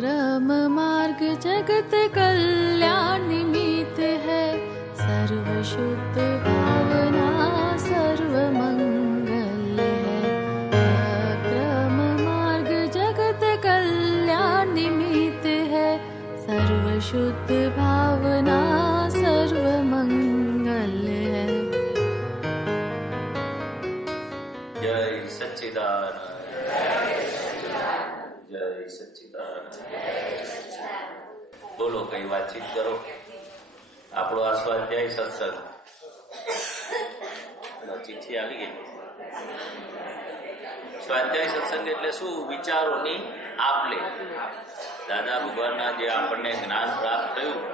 क्रम मार्ग जगत कल्याण निमित्त है, सर्व शुद्ध भावना सर्व मंगल है। क्रम मार्ग जगत कल्याण निमित्त है, सर्व शुद्ध भावना सर्व मंगल है। जय सच्चिदानंद, जय सच्चिदानंद। बोलो, कई वातचीत करो। આપણો આ સ્વાધ્યાય સત્સંગ ચિઠ્ઠી આવી ગઈ। સ્વાધ્યાય સત્સંગ એટલે શું? વિચારોની આપ-લે। દાદા ભગવાનના જે આપણને જ્ઞાન પ્રાપ્ત થયું,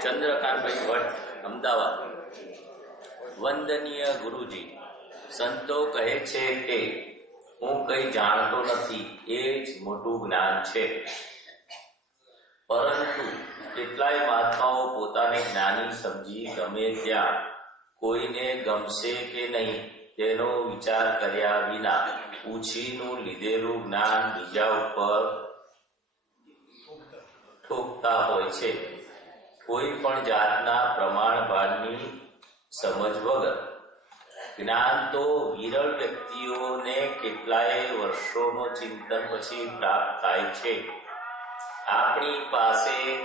ચંદ્રકાંતભાઈ ભટ્ટ, અમદાવાદ। વંદનીય ગુરુજી, સંતો કહે છે કે હું કંઈ જાણતો નથી, એ જ મોટું જ્ઞાન છે। પરંતુ કેટલાય મહાત્માઓ પોતાને જ્ઞાની સમજી ગમે ત્યાં કોઈને ગમશે કે નહીં તેનો વિચાર કર્યા વિના પૂછીનું લીધેલું જ્ઞાન બીજા ઉપર ઠોકતા હોય છે। કોઈ પણ જાતના પ્રમાણભારની સમજ વગર। જ્ઞાન તો વિરળ વ્યક્તિઓને કેટલાય વર્ષોનો ચિંતન પછી પ્રાપ્ત થાય છે। આપણી પાસે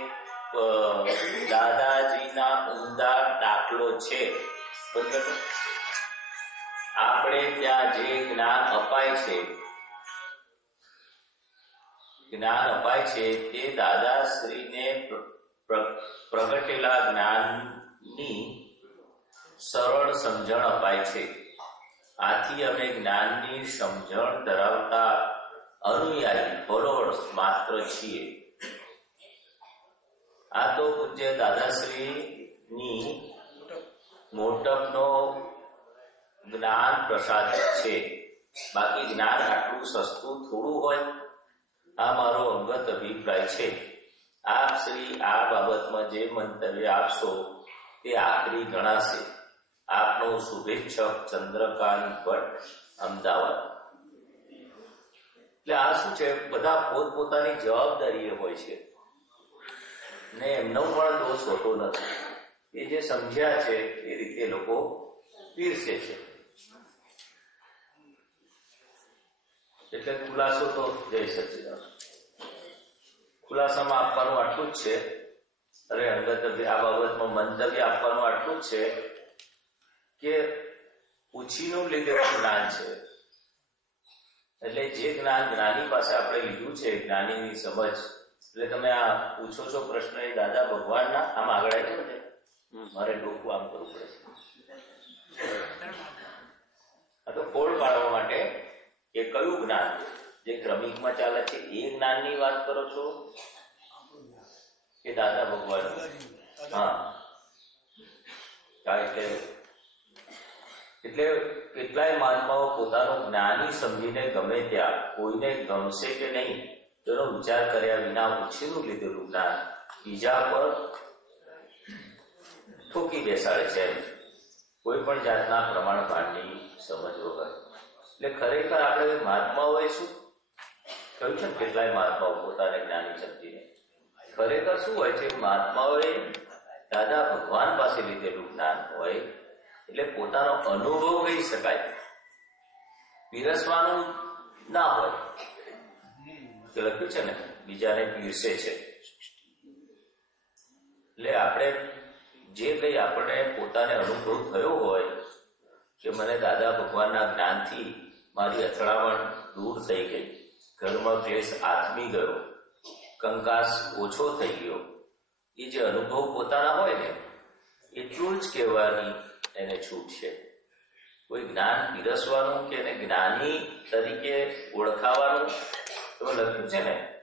દાદાજીના ઉમદા દાખલો છે। આપણે ત્યાં જે જ્ઞાન અપાય છે તે દાદાશ્રીને પ્રગટેલા જ્ઞાનની સરળ સમજણ અપાય છે। આથી અમે જ્ઞાનની સમજણ ધરાવતા અનુયાયી ફોલોઅર્સ માત્ર છીએ। આ તો પૂજ્ય દાદાશ્રીની મોટપનો જ્ઞાન પ્રસાદ છે। બાકી જ્ઞાન આટલું સસ્તું થોડું હોય, આ મારો અંગત અભિપ્રાય છે। આપ શ્રી આ બાબતમાં જે મંતવ્ય આપશો તે આખરી ગણાશે। આપનો શુભેચ્છક ચંદ્રકાંત ભટ્ટ, અમદાવાદ। એટલે આ શું છે, બધા પોતપોતાની જવાબદારી હોય છે ને એમનો પણ દોષ હોતો નથી। એ જે સમજ્યા છે એ રીતે લોકો પીરસે છે। એટલે ખુલાસો તો જય સચ્ચિદાનંદ, ખુલાસામાં આપવાનું આટલું જ છે। અરે અંગત આ બાબતમાં મંતવ્ય આપવાનું આટલું જ છે કે પૂછીનું લીધેલું જ્ઞાન છે। એટલે જે જ્ઞાન જ્ઞાની પાસે આપણે લીધું છે, જ્ઞાનીની સમજ, એટલે તમે આ પૂછો છો પ્રશ્ન એ દાદા ભગવાનના આમ આગળ આવ્યો છે, મારે ડોકું આમ કરવું પડે છે। આ તો ફોડ પાડવા માટે કે કયું જ્ઞાન જે ક્રમિકમાં ચાલે છે એ જ્ઞાનની વાત કરો છો કે દાદા ભગવાન? હા, એટલે કેટલાય મહાત્માઓ પોતાનું જ્ઞાની સમજીને ગમે ત્યાં કોઈને ગમશે કે નહીં તેનો વિચાર કર્યા વિના પૂછીનું લીધેલું જ્ઞાન બીજા પર ઠોકી બેસાડે છે, કોઈ પણ જાતના પ્રમાણભારની સમજ વગર। એટલે ખરેખર આપણે મહાત્માઓએ શું કહ્યું છે ને, કેટલાય મહાત્માઓ પોતાને જ્ઞાની સમજીને, ખરેખર શું હોય છે, મહાત્માઓએ દાદા ભગવાન પાસે લીધેલું જ્ઞાન હોય એટલે પોતાનો અનુભવ કહી શકાય, પીરસવાનું ના હોય। લખ્યું છે ને, બીજાને પીરસે છે। એટલે આપણે જે કઈ આપણે પોતાને અનુભવ થયો હોય કે મને દાદા ભગવાનના જ્ઞાનથી મારી અથડામણ દૂર થઈ ગઈ, ઘરમાં ક્લેશ આથમી ગયો, કંકાસ ઓછો થઈ ગયો, એ જે અનુભવ પોતાના હોય ને એટલું જ કહેવાની એને છૂટ છે। કોઈ જ્ઞાન પીરસવાનું કે એને જ્ઞાની તરીકે ઓળખાવાનું તો લખ્યું છે ને,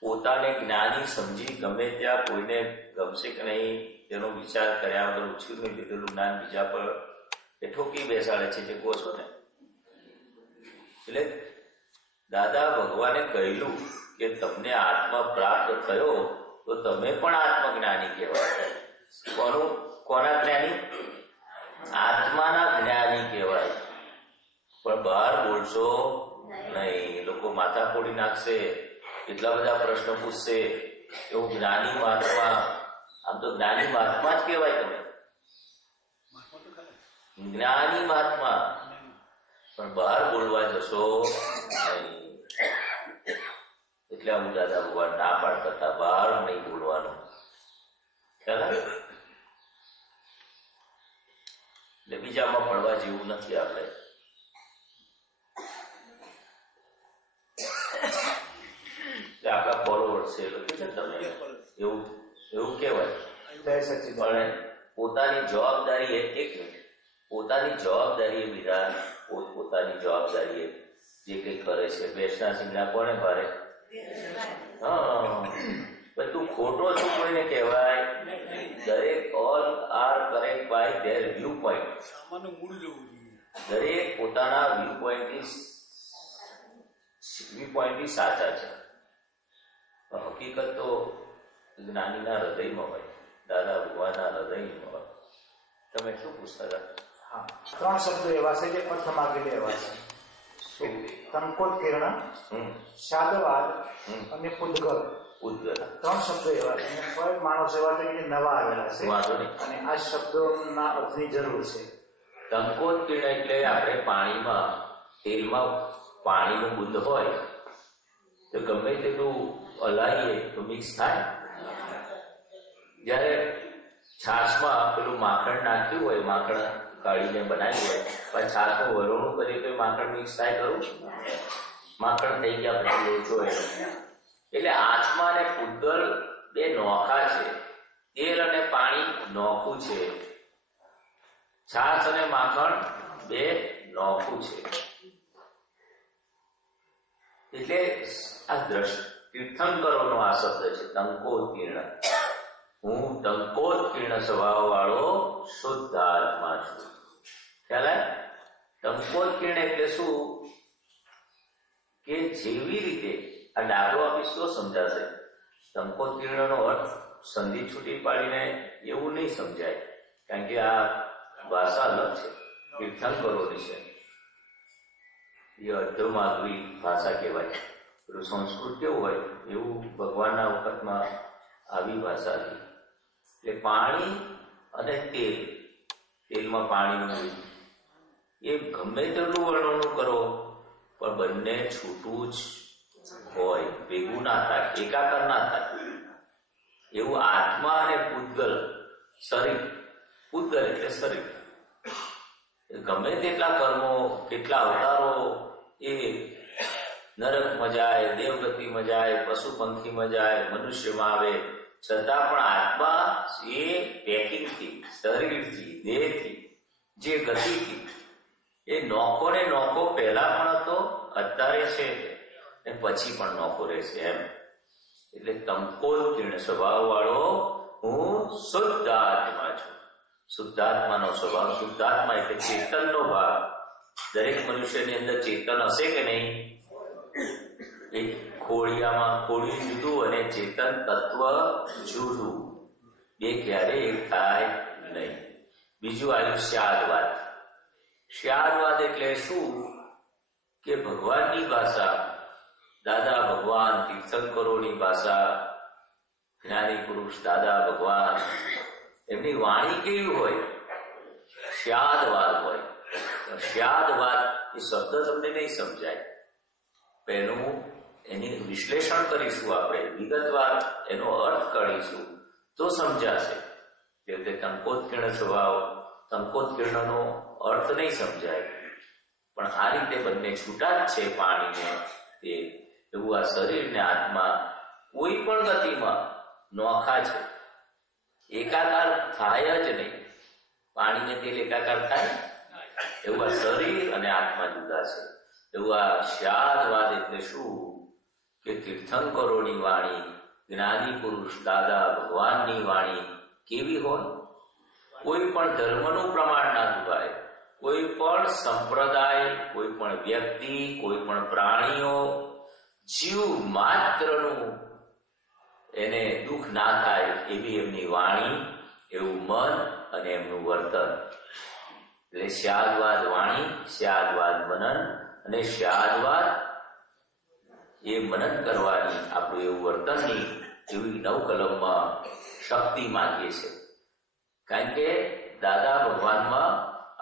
પોતાને જ્ઞાની સમજી ગમે ત્યાં કોઈને ગમશે કે નહીં તેનો વિચાર કર્યા વગર ઉછીનું લીધેલું જ્ઞાન બીજા પર એ ઠોકી બેસાડે છે, જે કહો છો ને। એટલે દાદા ભગવાને કહેલું કે તમને આત્મા પ્રાપ્ત થયો તો તમે પણ આત્મજ્ઞાની કહેવાય। કોનું? કોના જ્ઞાની? આત્માના જ્ઞાની કહેવાય. પણ બહાર બોલશો નહીં, લોકો માથા ફોડી નાખશે, એટલા બધા પ્રશ્ન પૂછશે. એવું જ્ઞાની મહાત્મા, આમ તો જ્ઞાની મહાત્મા જ કહેવાય. તમે જ્ઞાની મહાત્મા, પણ બહાર બોલવા જશો નહીં. એટલે હું દાદા ભગવાન ના પાડતા હતા, બહાર નહીં બોલવાનું. ખ્યાલ આવે? એટલે બીજામાં પડવા જેવું નથી. આપણે આપણા ફોલોવર્સ છે તમે એવું કહેવાય. પણ પોતાની જવાબદારી એક મિનિટ, પોતાની જવાબદારી બીજા પોતાની જવાબદારી જે કઈ કરે છે. બેસના સિંગડા કોને ભારે? તું ખોટો છું કોઈને કહેવાય. દરેક all are correct by their view point. દરેક પોતાના વ્યૂ પોઈન્ટથી સાચા છે. હકીકત તો જ્ઞાનીના હૃદયમાં હોય, દાદા ભગવાનના હૃદયમાં હોય. તમે શું પૂછતા હતા? હા, 3 શબ્દો એવા છે જે અર્થ માગેલે એવા છે. કંકોત્કીર્ણ, શાદવાદ અને પૂદગલ. 3 શબ્દો એવા છે. કોઈ માનવ સેવા તરીકે નવા આવેલા છે અને આ શબ્દોના અર્થની જરૂર છે. કંકોત્કીર્ણ એટલે આપણે પાણીમાં, તેલમાં પાણીનું બુંદ હોય તો ગમે તેટલું હલાવીએ તો મિક્સ થાય. જયારે છાશમાં પેલું માખણ નાખ્યું હોય, માખણ કાઢીને બનાવ્યું હોય, પણ છાશનું વરોણું કરીએ તો માખણ મિક્સ થાય ખરું? માખણ થઈ ગયા પછી લોચો એટલે આત્મા અને પૂદગલ બે નોખા છે. તેલ અને પાણી નોખું છે, છાશ અને માખણ બે નોખું છે. એટલે આ તીર્થંકરોનો આ શબ્દ છે, ટંકોત્કીર્ણ. હું ટંકોત્કીર્ણ સ્વભાવ વાળો શુદ્ધ આત્મા છું. ખ્યાલ આવે? ટંકોત્કીર્ણ એટલે શું કે જેવી રીતે આ દાખલો આપીશ તો સમજાશે. ટંકોત્કીર્ણનો અર્થ સંધિ છૂટી પાડીને એવું નહીં સમજાય, કારણ કે આ ભાષા અલગ છે, તીર્થંકરોની છે. એ અર્ધમાગવી ભાષા કહેવાય. પેલું સંસ્કૃત કેવું હોય એવું ભગવાનના વખતમાં આવી ભાષા હતી. એટલે પાણી અને તેલ, તેલમાં પાણીનું એ ગમે તેટલું વર્ણન કરો પણ બંને છૂટું જ હોય, ભેગું ના થાય, એકાકાર ના થાય. એવું આત્મા અને પૂદગલ, શરીર, પૂદગલ એટલે શરીર, ગમે તેટલા કર્મો, કેટલા અવતારો, એ નરકમાં જાય, દેવગતિમાં જાય, પશુ પંખીમાં જાય, મનુષ્યમાં આવે, છતાં પણ આત્મા એ પેકિંગથી, શરીરથી, દેહથી, જે ગતિથી એ નોખો ને નોખો પહેલા પણ હતો, અત્યારે છે ને પછી પણ નોખો રહેશે એમ. એટલે ટંકોત્કીર્ણ સ્વભાવ વાળો હું શુદ્ધ આત્મા છું. શુદ્ધાત્માનો સ્વભાવ, શુદ્ધાત્મા એટલે ચેતનનો ભાગ. દરેક મનુષ્યની અંદર ચેતન હશે કે નહીં? એક ખોડિયામાં ખોડિયું જુદું અને ચેતન તત્વ જુદું, બે ક્યારે એક થાય નહીં. બીજું આવ્યું શ્યાદવાદ. શ્યાદવાદ એટલે શું કે ભગવાનની ભાષા, દાદા ભગવાન, તીર્થંકરોની ભાષા, જ્ઞાની પુરુષ દાદા ભગવાન, એમની વાણી કેવી હોય? શ્યાદવાદ હોય. શ્યાદવાદ એ શબ્દ તમને નહીં સમજાય. પહેલું એની વિશ્લેષણ કરીશું, આપણે વિગતવાર એનો અર્થ કાઢીશું તો સમજાશે. કે ટંકોત્કીર્ણ સ્વભાવ, ટંકોત્કીર્ણનો અર્થ નહીં સમજાય. પણ આ રીતે બંને છૂટા જ છે, પાણીને તે. એવું આ શરીર ને આત્મા કોઈ પણ ગતિમાં નોખા છે, એકાકાર થાય જ નહીં. પાણીને તેલ એકાકાર થાય એવું આ શરીર અને આત્મા જુદા છે. એવું આ શ્યાદવાદ એટલે શું કે તીર્થંકરોની વાણી, જ્ઞાની પુરુષ દાદા ભગવાનની વાણી કેવી હોય? કોઈ પણ ધર્મનું પ્રમાણ ના દુભાય, કોઈ પણ સંપ્રદાય, કોઈ પણ વ્યક્તિ, કોઈ પણ પ્રાણીઓ, જીવ માત્રનું એને દુઃખ ના થાય એવી એમની વાણી, એવું મન અને એમનું વર્તન. એટલે સ્યાદવાદ વાણી, સ્યાદવાદ મનન, અને સ્યાદવાદ એ મનન કરવાની આપણું એવું વર્તનની એવી 9 કલમમાં શક્તિ માંગીએ છે. કારણ કે દાદા ભગવાનમાં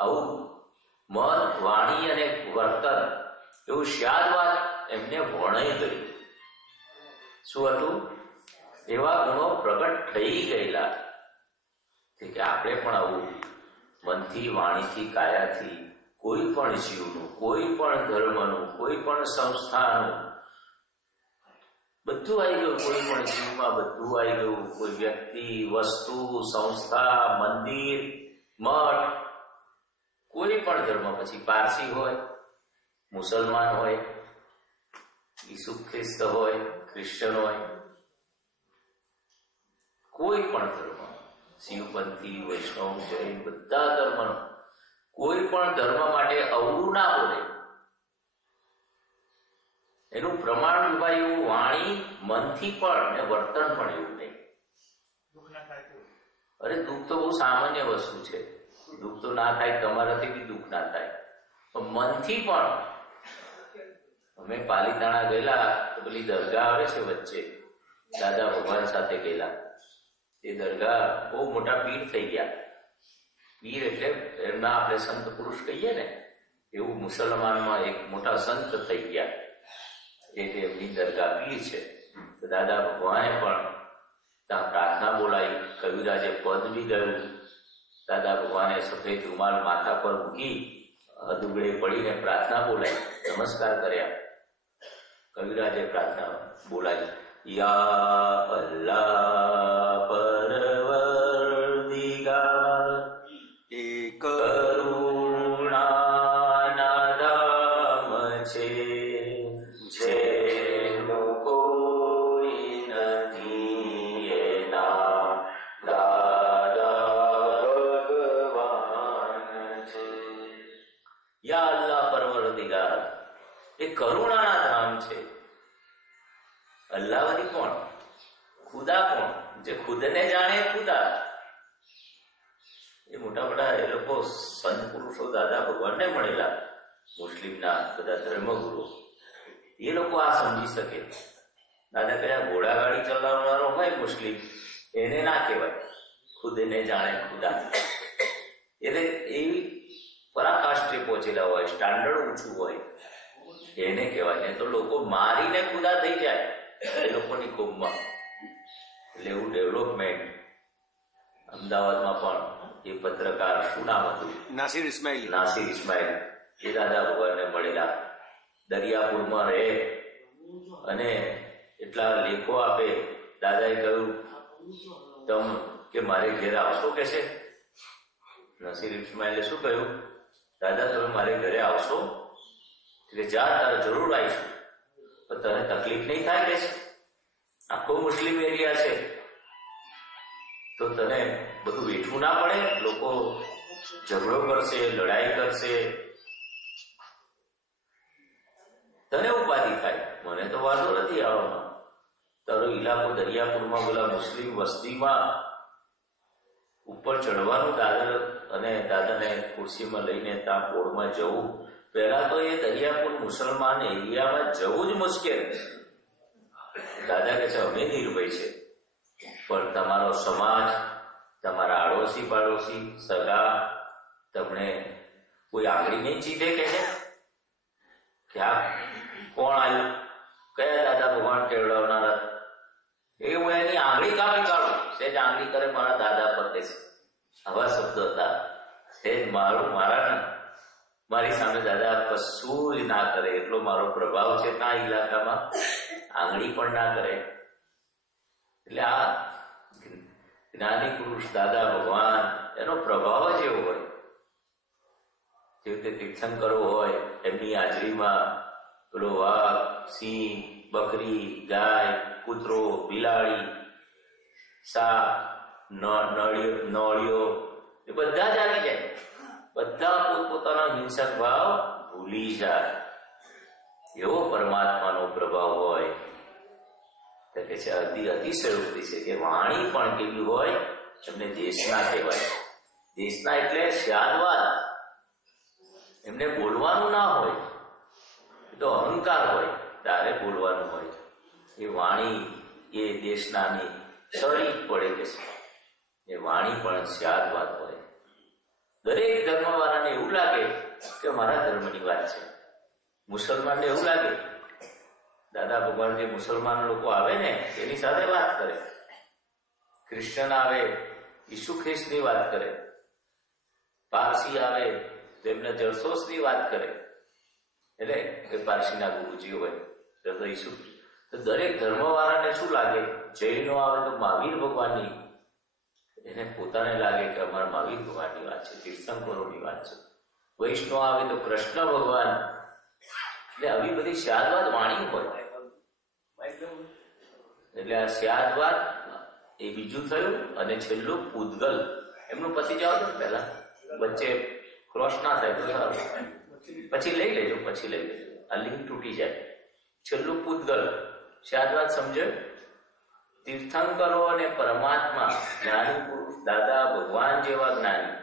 આવું મન, વાણી અને વર્તન એવું સ્યાદવાદ એમને વર્ણાઈ ગયું. શું હતું? એવા ગુણો પ્રગટ થઈ ગયેલા કે આપણે પણ આવું મનથી, વાણીથી, કાયાથી કોઈ પણ જીવનું, કોઈ પણ ધર્મનું, કોઈ પણ સંસ્થાનું બધું આવી ગયું. કોઈ પણ જીવમાં બધું આવી ગયું. કોઈ વ્યક્તિ, વસ્તુ, સંસ્થા, મંદિર, મઠ, કોઈ પણ ધર્મ, પછી પારસી હોય, મુસલમાન હોય, ઈસુ ખ્રિસ્ત હોય, ક્રિશ્ચન હોય, કોઈ પણ ધર્મ, શિવપંથી, વૈષ્ણવ, જૈન, બધા ધર્મનો કોઈ પણ ધર્મ માટે અવળું ના બોલે. એનું પ્રમાણ વિભાગ એવું વાણી, મનથી પણ ને વર્તન પણ એવું નહીં. અરે દુઃખ તો બહુ સામાન્ય વસ્તુ છે. દુઃખ તો ના થાય, તમારાથી બી દુઃખ ના થાય, પણ મનથી પણ. અમે પાલીતાણા ગયેલા તો પેલી દરગાહ આવે છે વચ્ચે, દાદા ભગવાન સાથે ગયેલા. એ દરગાહ બહુ મોટા પીર થઈ ગયા. પીર એટલે એમના આપણે સંત પુરુષ કહીએ ને, એવું મુસલમાનમાં એક મોટા સંત થઈ ગયા. એમની દરગાહ પીર છે. તો દાદા ભગવાને પણ ત્યાં પ્રાર્થના બોલાવી. કવિરાજે પદ બી ગયું. દાદા ભગવાને સફેદ રૂમાલ માથા પર મૂકી અદુગડે પડીને પ્રાર્થના બોલાવી, નમસ્કાર કર્યા. કવિરાજે પ્રાર્થના બોલાવી, યા અલ્લાહ પરવરદિગાર, કરુણાના ધામ છે, જેનું કોઈ નથી એના દાદા ભગવાન છે. યા અલ્લાહ પરવરદિગાર, એ કરુણાના ધામ છે. અલ્લાહવાદી કોણ? ખુદા કોણ? જે ખુદને જાણે ખુદા. એ મોટા મોટા એ લોકો સંત પુરુષો દાદા ભગવાનને મળેલા, મુસ્લિમના બધા ધર્મગુરુ. એ લોકો આ સમજી શકે. દાદા કયા ઘોડાગાડી ચલાવનારો હોય મુસ્લિમ, એને ના કહેવાય ખુદને જાણે ખુદા. એટલે એવી પરાકાષ્ઠે પહોંચેલા હોય, સ્ટાન્ડર્ડ ઊંચું હોય, એને કહેવાય. ને તો લોકો મારીને ખુદા થઈ જાય એ લોકોની ખૂબમાં. એટલે એવું ડેવલપમેન્ટ. અમદાવાદમાં પણ એ પત્રકાર, શું નામ હતું? નાસિર ઇસ્માઇલ. નાસિર ઇસ્માઇલ એ દાદા ભગવાનને મળેલા. દરિયાપુરમાં રહે અને એટલા લેખો આપે. દાદાએ કહ્યું, તમ કે મારે ઘેર આવશો કે છે? નસીર ઇસ્માઇલે શું કહ્યું? દાદા તમે મારે ઘરે આવશો? કે જા, તારે જરૂર આવીશું, પણ તને તકલીફ નહીં થાય કે છે? આખો મુસ્લિમ એરિયા છે તો તને બધું વેઠવું ના પડે? લોકો ઝઘડો કરશે, લડાઈ કરશે, તને ઉપાધિ થાય. મને તો વાંધો નથી આવવામાં. તારો ઇલાકો દરિયાપુરમાં પેલા મુસ્લિમ વસ્તીમાં ઉપર ચડવાનું, દાદર અને દાદાને ખુરશીમાં લઈને ત્યાં પોળમાં જવું. પહેલા તો એ દરિયાપુર મુસલમાન એરિયામાં જવું જ મુશ્કેલ. દાદા કહે છે અમે નિર્ભય છે, પણ તમારો સમાજ, તમારા આડોશી પાડોશી સગા તમને કોઈ આંગળી નહીં ચીધે કે છે કે આ કોણ આવ્યું, કયા દાદા ભગવાન કેળવનારા? એ હું એની આંગળી કાપી કાઢું. સેજ આંગળી કરે મારા દાદા પર દેશે. આવા શબ્દો હતા. સેજ મારી સામે દાદા કશું જ ના કરે એટલો મારો પ્રભાવ છે ત્યાં ઇલાકામાં. આંગળી પણ ના કરે. એટલે આ જ્ઞાની પુરુષ દાદા ભગવાન, એનો પ્રભાવ જ એવો હોય. જેવી રીતે તીર્થંકરો હોય, એમની હાજરીમાં પેલો વાઘ, સિંહ, બકરી, ગાય, કૂતરો, બિલાડી, સાપ, નળીઓ એ બધા જ આવી જાય. બધા પોતપોતાનો હિંસક ભાવ ભૂલી જાય. એવો પરમાત્માનો પ્રભાવ હોય. તો કે છે અતિશયોક્તિ છે કે વાણી પણ કેવી હોય, એમને દેશના કહેવાય. દેશના એટલે સ્યાદવાદ. એમને બોલવાનું ના હોય, એ તો અહંકાર હોય, તારે બોલવાનું હોય. એ વાણી એ દેશનાની સળી પડે કે એ વાણી પણ સ્યાદવાદ હોય. દરેક ધર્મવાળાને એવું લાગે કે મારા ધર્મની વાત છે. મુસલમાનને એવું લાગે, દાદા ભગવાન જે મુસલમાન લોકો આવે ને એની સાથે વાત કરે, ક્રિશ્ચન આવે ઈસુ ખ્રિસ્તની વાત કરે, પારસી આવે તો એમને જળસોસની વાત કરે, એટલે એ પારસીના ગુરુજી હોય તો ઈસુ. તો દરેક ધર્મવાળાને શું લાગે? જૈનો આવે તો મહાવીર ભગવાનની, એને પોતાને લાગે કે અમારા મહાવીર ભગવાનની વાત છે, તીર્થંકરોની વાત છે. વૈષ્ણવ આવે તો કૃષ્ણ ભગવાન. એટલે આવી બધી સ્યાદવાદ વાણી હોય. એટલે આ સ્યાદવાદ એ બીજું થયું. અને છેલ્લું પૂદગલ. એમનું પછી જાઓ તો પહેલા વચ્ચે ક્રોસ ના થાય તો સારું, પછી લઈ લેજો, પછી લઈ લેજો, આ લિંક તૂટી જાય. છેલ્લું પૂદગલ. સ્યાદવાદ સમજો? તીર્થંકરો અને પરમાત્મા, જ્ઞાની પુરુષ દાદા ભગવાન જેવા જ્ઞાની,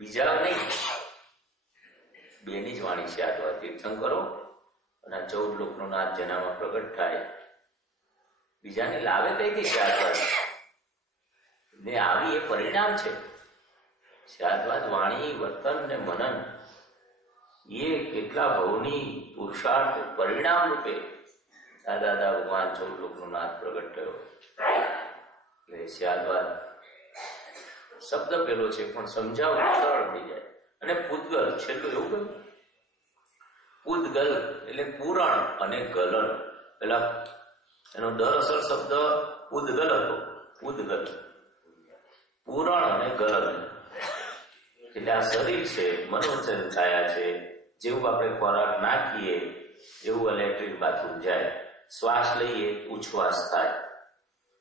બીજા નહીં, બેની જ વાણી સ્યાદવાદ. તીર્થંકરો અને 14 લોકનો નાથ જેનામાં પ્રગટ થાય, બીજાને લાવે કઈથી સ્યાદવાદ ને આવી? એ પરિણામ છે. સ્યાદવાદ વાણી, વર્તન ને મનન એ કેટલા ભવની પુરુષાર્થ પરિણામ રૂપે આ દાદા ભગવાન 14 લોકનો નાથ પ્રગટ થયો. એટલે સ્યાદવાદ શબ્દ પેલો છે પણ સમજાવવું સરળ થઈ જાય. અને પૂદગલ છેલ્લું એવું કહ્યું. પૂદગલ એટલે પૂરણ અને ગલન. પેલા એનો દરઅસલ શબ્દ પૂદગલ હતો. પૂદગલ પૂરણ અને ગલન. એટલે આ શરીર છે, મનોવચન છાયા છે. જેવું આપણે ખોરાક નાખીએ એવું ઇલેક્ટ્રિક બાથરૂમ જાય, શ્વાસ લઈએ ઉચ્છ્વાસ થાય,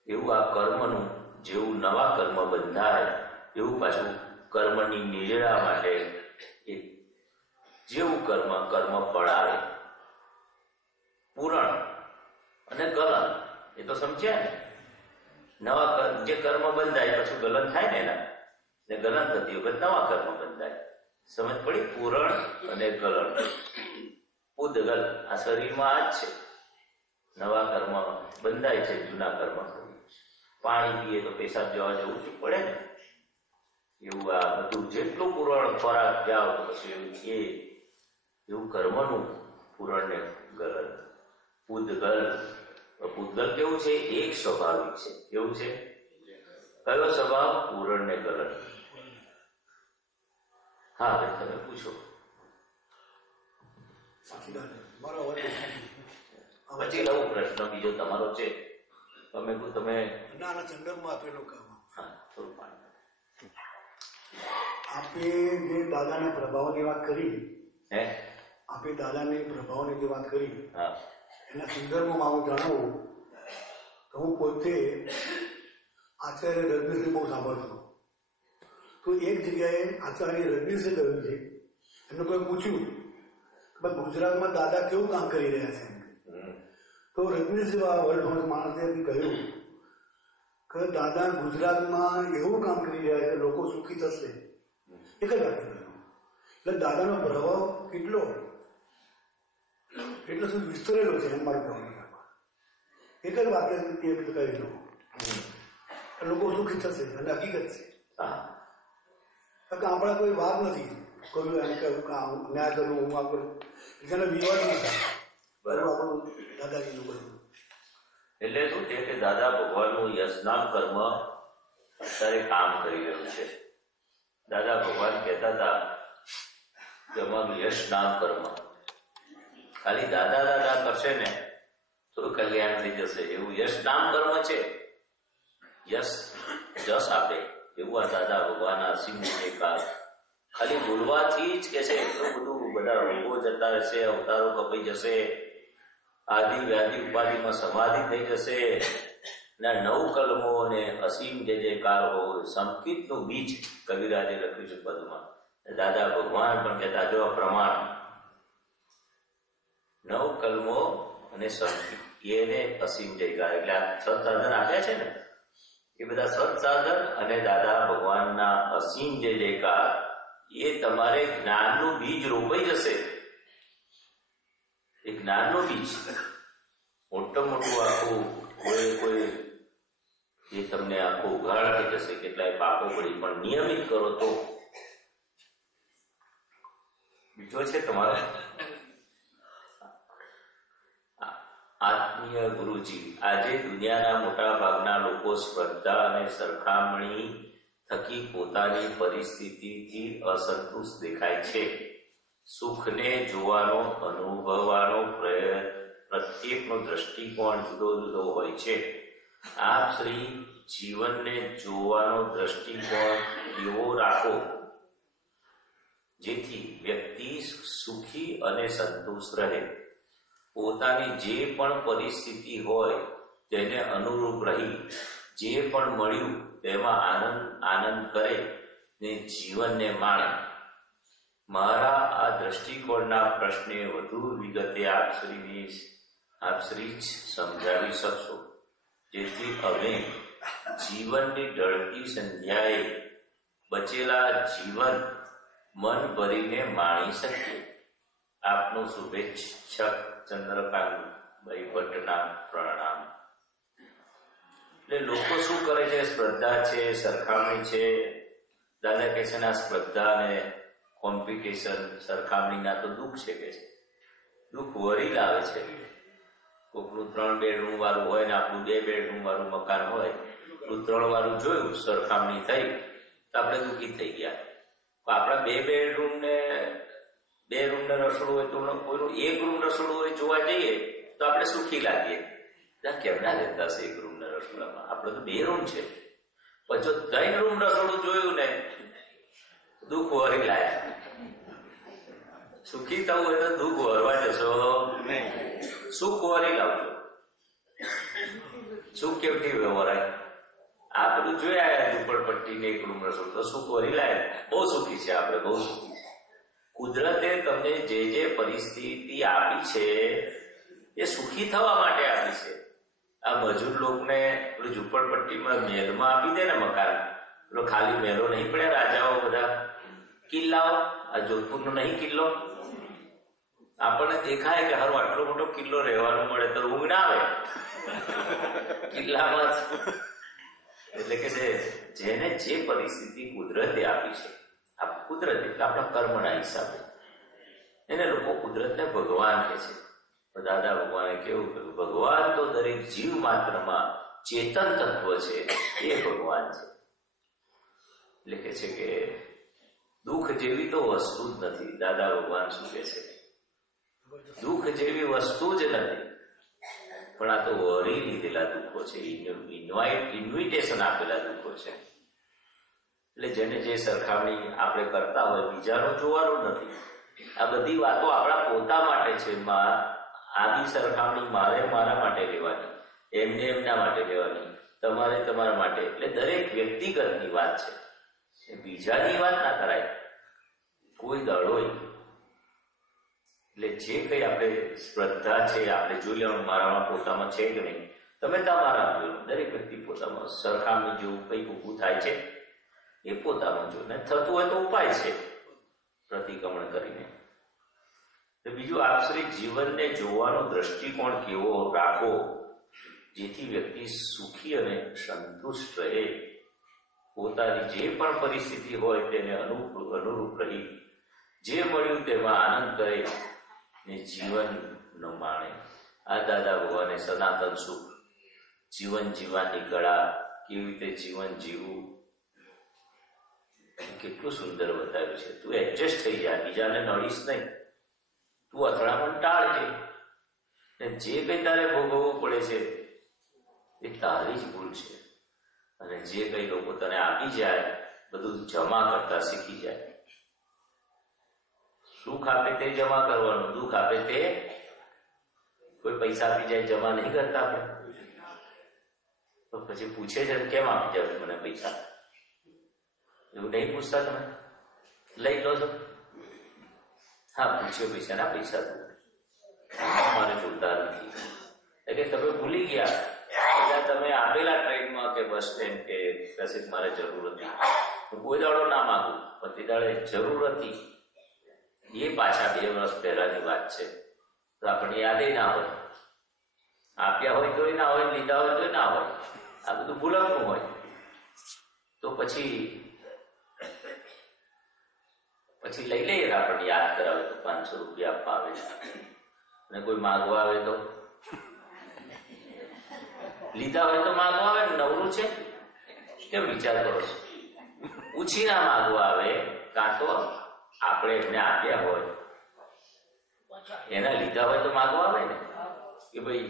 એવું આ કર્મનું જેવું નવા કર્મ બંધાય એવું પાછું કર્મની નિર્જરા માટે જેવું કર્મ ફળ આવે. પૂરણ અને ગલન એ તો સમજ્યા ને? નવા જે કર્મ બંધાય પછી ગલન થાય ને એના, ને ગલન થતી વખત નવા કર્મ બંધાય. સમજ પડી? પૂરણ અને ગલન. પૂદગલ આ શરીરમાં આ જ છે. નવા કર્મ બંધાય છે, જૂના કર્મ. પાણી પીએ તો પેશાબ જવા જવું જ પડે ને, એવું આ બધું જેટલું પૂરણ ખોરાક જાઓ તો પછી એવું કર્મનું પૂરણ ને ગલન. પૂદગલ. પૂદગલ કેવું છે? એક સ્વાભાવિક છે. કેવું છે? કયો સ્વભાવ? પૂરણ ને ગલન. હા ભાઈ તમે પૂછો. પછી લઉં પ્રશ્ન બીજો તમારો છે. તમે સંદર્ભમાં આપેલું કામ. હા, થોડું પાણી. આપે જે દાદાના પ્રભાવની વાત કરી, હે આપે દાદાની પ્રભાવની જે વાત કરી, હા, એના સંદર્ભમાં હું જણાવું તો હું પોતે આચાર્ય રજનીશને બહુ સાંભળતો. તો એક જગ્યાએ આચાર્ય રજનીશે કહ્યું છે, એમને કોઈ પૂછ્યું કે ગુજરાતમાં દાદા કેવું કામ કરી રહ્યા છે. તો રજનીશ જેવા વર્લ્ડ ફેમસ માણસે કહ્યું કે દાદા ગુજરાતમાં એવું કામ કરી રહ્યા છે લોકો સુખી થશે. એક જ વાત કહ્યું. એટલે દાદાનો પ્રભાવ કેટલો સુધી વિસ્તરેલો છે એમ મારે કહેવાનું. એક જ વાત કહેલું લોકો સુખી થશે અને હકીકત છે. આપણા કોઈ વાત નથી, કોઈ એમ કે ન્યાય કરું હું આ કરું, જેને વિવાદ નહીં થાય. બરાબર આપણું દાદાજીનું બધું. એટલે શું છે કે દાદા ભગવાનનું યશનામ કર્મ અત્યારે કામ કરી રહ્યું છે. દાદા ભગવાન કહેતા હતા કે અમારું યશનામ કર્મ ખાલી દાદા દાદા કરશે ને તો કલ્યાણ થઈ જશે, એવું યશનામ કર્મ છે. જસ આપે એવું આ દાદા ભગવાન અસીમ વિવેકાર. ખાલી બોલવાથી જ કે છે એટલું બધું બધા રોગો જતા રહેશે, અવતારો કપાઈ જશે, આદિ વ્યાધિ ઉપાધિમાં સમાધિ થઈ જશે, ના 9 કલમો અને અસીમ જે કાર હોય, સંકિતનું બીજ કવિરાજે લખ્યું છે પદમાં. દાદા ભગવાન પણ કહેતા જો પ્રમાણ 9 કલમો અને સંકિત એને અસીમ જયકાર, એટલે આ 6 સાધન આપ્યા છે ને એ બધા સત્સાધન અને દાદા ભગવાનના અસીમ જય જયકાર એ તમારે જ્ઞાનનું બીજ રોપાઈ જશે. એ જ્ઞાનનું બીજ મોટું આખું કોઈ એ તમને આખું ઉઘાડ થઈ જશે. કેટલાય પાકો પડી પણ નિયમિત કરો તો. બીજો છે તમારે આત્મીય ગુરુજી. આજે દુનિયાના મોટા ભાગના લોકો સ્પર્ધા અને સરખામણી થકી પોતાની પરિસ્થિતિથી અસંતુષ્ટ દેખાય છે. સુખને જોવાનો અનુભવવાનો પ્રત્યેકનો દ્રષ્ટિકોણ જુદો જુદો હોય છે. આપ શ્રી જીવનને જોવાનો દ્રષ્ટિકોણ એવો રાખો જેથી વ્યક્તિ સુખી અને સંતુષ્ટ રહે. પોતાની જે પણ પરિસ્થિતિ હોય તેને અનુરૂપ રહી જે પણ મળ્યું તેમાં આનંદ કરે ને જીવનને માણે. મારા આ દ્રષ્ટિકોણના પ્રશ્ને વધુ વિગતે આપ શ્રી જ સમજાવી શકશો જેથી અમે જીવનની ઢળતી સંધ્યાએ બચેલા જીવન મન ભરીને માણી શકીએ. આપનું શુભેચ્છક ચંદ્રકાંતભાઈ ભટ્ટના પ્રણામ. એટલે લોકો શું કરે છે? સ્પર્ધા છે, સરખામણી છે. દાદા કહે છે ના, સ્પર્ધા અને કોમ્પિટિશન સરખામણીના તો દુઃખ છે કે છે. દુઃખ વરી લાવે છે. કોકનું 3 બેડરૂમ વાળું હોય ને આપણું 2 બેડરૂમ વાળું મકાન હોય, આપણું 3 વાળું જોયું, સરખામણી થઈ તો આપણે દુઃખી થઈ ગયા. આપણા 2 બેડરૂમ ને 2 રૂમ ને રસોડું હોય તો કોઈનું 1 રૂમ રસોડું હોય જોવા જઈએ તો આપણે સુખી લાગીએ. કેમ ના લેતા હશે 1 રૂમ ને રસોડામાં? આપણે તો 2 રૂમ છે. પછી જો 3 રૂમ રસોડું જોયું ને દુઃખ વરી લાયા. સુખી થવું હોય તો દુઃખ વરવા જશો નહીં, સુખ વરી લાવજો. સુખ કેમથી વરાય? આ બધું જોયા ઝુંપડપટ્ટી ને 1 રૂમ રસોડું તો સુખ વરી લાય. બહુ સુખી છે આપણે, બહુ સુખી છે. કુદરતે તમને જે પરિસ્થિતિ આપી છે એ સુખી થવા માટે આપી છે. આ મજૂર લોકોને પેલું ઝુંપડપટ્ટીમાં મહેલમાં આપી દે ને મકાન, પેલો ખાલી મહેલો નહીં પડ્યા રાજાઓ બધા, કિલ્લાઓ. આ જોધપુરનો નહીં કિલ્લો, આપણને દેખાય કે હારું આટલો મોટો કિલ્લો રહેવાનું મળે તો ઊંઘ ના આવે કિલ્લામાં. એટલે કે જેને જે પરિસ્થિતિ કુદરતે આપી છે, કુદરત એટલે આપણા કર્મના હિસાબે, એને લોકો કુદરતને ભગવાન કહે છે. દાદા ભગવાને કેવું કહ્યું? ભગવાન તો દરેક જીવ માત્રમાં ચેતન તત્વ છે, એ ભગવાન છે. એટલે કે છે કે દુઃખ જેવી તો વસ્તુ જ નથી. દાદા ભગવાન શું કહે છે? દુઃખ જેવી વસ્તુ જ નથી, પણ આ તો વરી લીધેલા દુઃખો છે, ઇન્વિટેશન આપેલા દુઃખો છે. એટલે જેને જે સરખામણી આપણે કરતા હોય બીજાનું જોવાનું નથી. આ બધી વાતો આપણા પોતા માટે છે. આની સરખામણી મારે મારા માટે લેવાની, એમને એમના માટે લેવાની, તમારે તમારા માટે. એટલે દરેક વ્યક્તિગતની વાત છે, બીજાની વાત ના કરાય કોઈ દળોય. એટલે જે કઈ આપણે સ્પર્ધા છે આપણે જોઈ લેવાનું, મારામાં પોતામાં છે કે નહીં. તમે તમારા જોયું, દરેક વ્યક્તિ પોતામાં સરખામણી જેવું કંઈક ઊભું થાય છે એ પોતામાં જો ને થતું હોય તો ઉપાય છે પ્રતિક્રમણ કરીને. બીજું, આપ શ્રી જીવનને જોવાનો દ્રષ્ટિકોણ કેવો રાખો જેથી વ્યક્તિ સુખી અને સંતુષ્ટ રહે. પોતાની જે પણ પરિસ્થિતિ હોય તેને અનુરૂપ રહી જે મળ્યું તેમાં આનંદ કરે ને જીવનનો માણે. આ દાદા ભગવાને સનાતન સુખ, જીવન જીવવાની કળા, કેવી રીતે જીવન જીવવું કેટલું સુંદર બતાવ્યું છે. તું એડજસ્ટ થઈ જા, બીજાને નડીશ નહીં, તું અથડામણ ટાળજે. ને જે કઈ તારે ભોગવવું પડે છે એ તારી જ ભૂલ છે. અને જે કઈ લોકો તને આપી જાય બધું જમા કરતા શીખી જાય. સુખ આપે તે જમા કરવાનું, દુઃખ આપે તે કોઈ પૈસા આપી જાય જમા નહીં કરતા આપણે. તો પછી પૂછે છે કેમ આપી જાય મને પૈસા? એવું નહીં પૂછતા તમે? લઈ લો છો? હા, પૂછ્યો પૈસા ના પૈસા તો મારે જોતા નથી. એટલે તમે ભૂલી ગયા ત્યાં તમે આપેલા ટ્રેનમાં કે બસ સ્ટેન્ડ કે કશે મારે જરૂર હતી, હું કોઈ દાડો ના માગું, પણ તે દાડે જરૂર હતી. એ પાછા 2 વર્ષ પહેલાની વાત છે. તો આપણને યાદે ના હોય. આપ્યા હોય તોય ના હોય, લીધા હોય તોય ના હોય. આ બધું ભૂલકનું હોય. તો પછી લઈ લઈએ. આપણને યાદ કરાવે તો 500 રૂપિયા આપવા આવે, અને કોઈ માગવા આવે તો લીધા હોય તો માગવા આવે. નવરું છે કેમ વિચાર કરો છો? ઉછીના માગવા આવે, કાં તો આપણે એમને આપ્યા હોય એના લીધા હોય તો માગવા આવે ને કે ભાઈ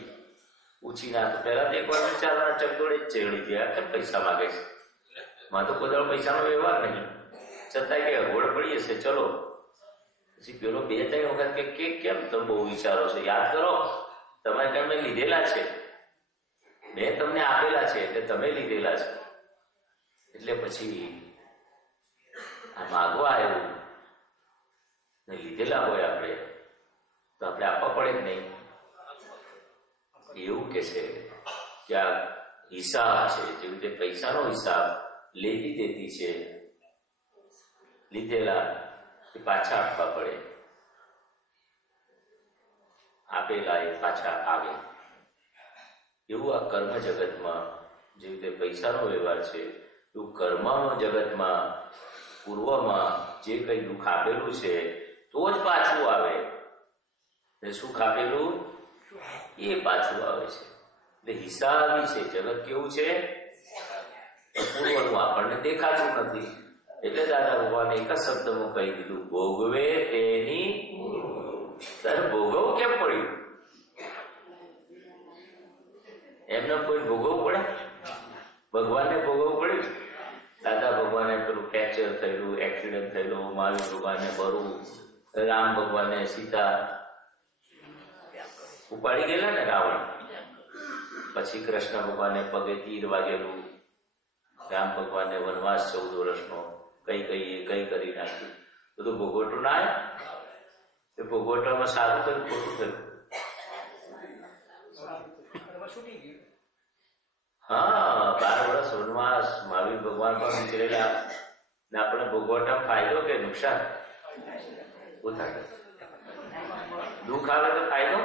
ઉછીના. તો પહેલા તો એકવાર વિચારવાના ચકડોળે જ ચડી ગયા, કેમ પૈસા માગે છે? માં તો કોઈ દાડો પૈસાનો વ્યવહાર નહીં, છતાંય કે અગવડ પડી હશે, ચલો. પછી પેલો 2-3 વખત કે કેમ તમે બહુ વિચારો છો? યાદ કરો, તમારે તમે લીધેલા છે, મેં તમને આપેલા છે એટલે તમે લીધેલા છે. એટલે પછી આ માગવા આવ્યું ને લીધેલા હોય આપણે તો આપણે આપવા પડે જ નહીં. એવું કે છે કે આ હિસાબ છે, જેવી રીતે પૈસાનો હિસાબ લેતી દેતી છે, લીધેલા એ પાછા આપવા પડે, આપેલા એ પાછા આવે. એવું આ કર્મ જગતમાં જેવી રીતે પૈસાનો વ્યવહાર છે, એવું કર્મ જગતમાં પૂર્વમાં જે કંઈ દુઃખ આપેલું છે તો જ પાછું આવે. સુખ આપેલું એ પાછું આવે છે. એટલે હિસાબી છે જગત. કેવું છે? પૂર્વનું આપણને દેખાતું નથી. એટલે દાદા ભગવાને એક જ શબ્દમાં કહી દીધું, ભોગવે તેની. તારે ભોગવવું કેમ પડ્યું? એમને કોઈ ભોગવવું પડે? ભગવાનને ભોગવવું પડ્યું? દાદા ભગવાને પેલું ફ્રેક્ચર થયેલું, એક્સિડન્ટ થયેલું, મહાવીર ભગવાનને ભરવું, રામ ભગવાને સીતા ઉપાડી ગયેલા ને રાવણ. પછી કૃષ્ણ ભગવાને પગે તીર વાગેલું, રામ ભગવાનને વનવાસ 14 વર્ષનો કઈ કરી નાખ્યું. બધું ભોગવટું ના આવે? એ ભોગવટામાં સારું થયું, ખોટું થયું? હા, 12 વર્ષ વનવાસ મહાવીર ભગવાન પણ નીકળેલા ને આપણે ભોગવટા ફાયદો કે નુકસાન? દુઃખ આવે તો ફાયદો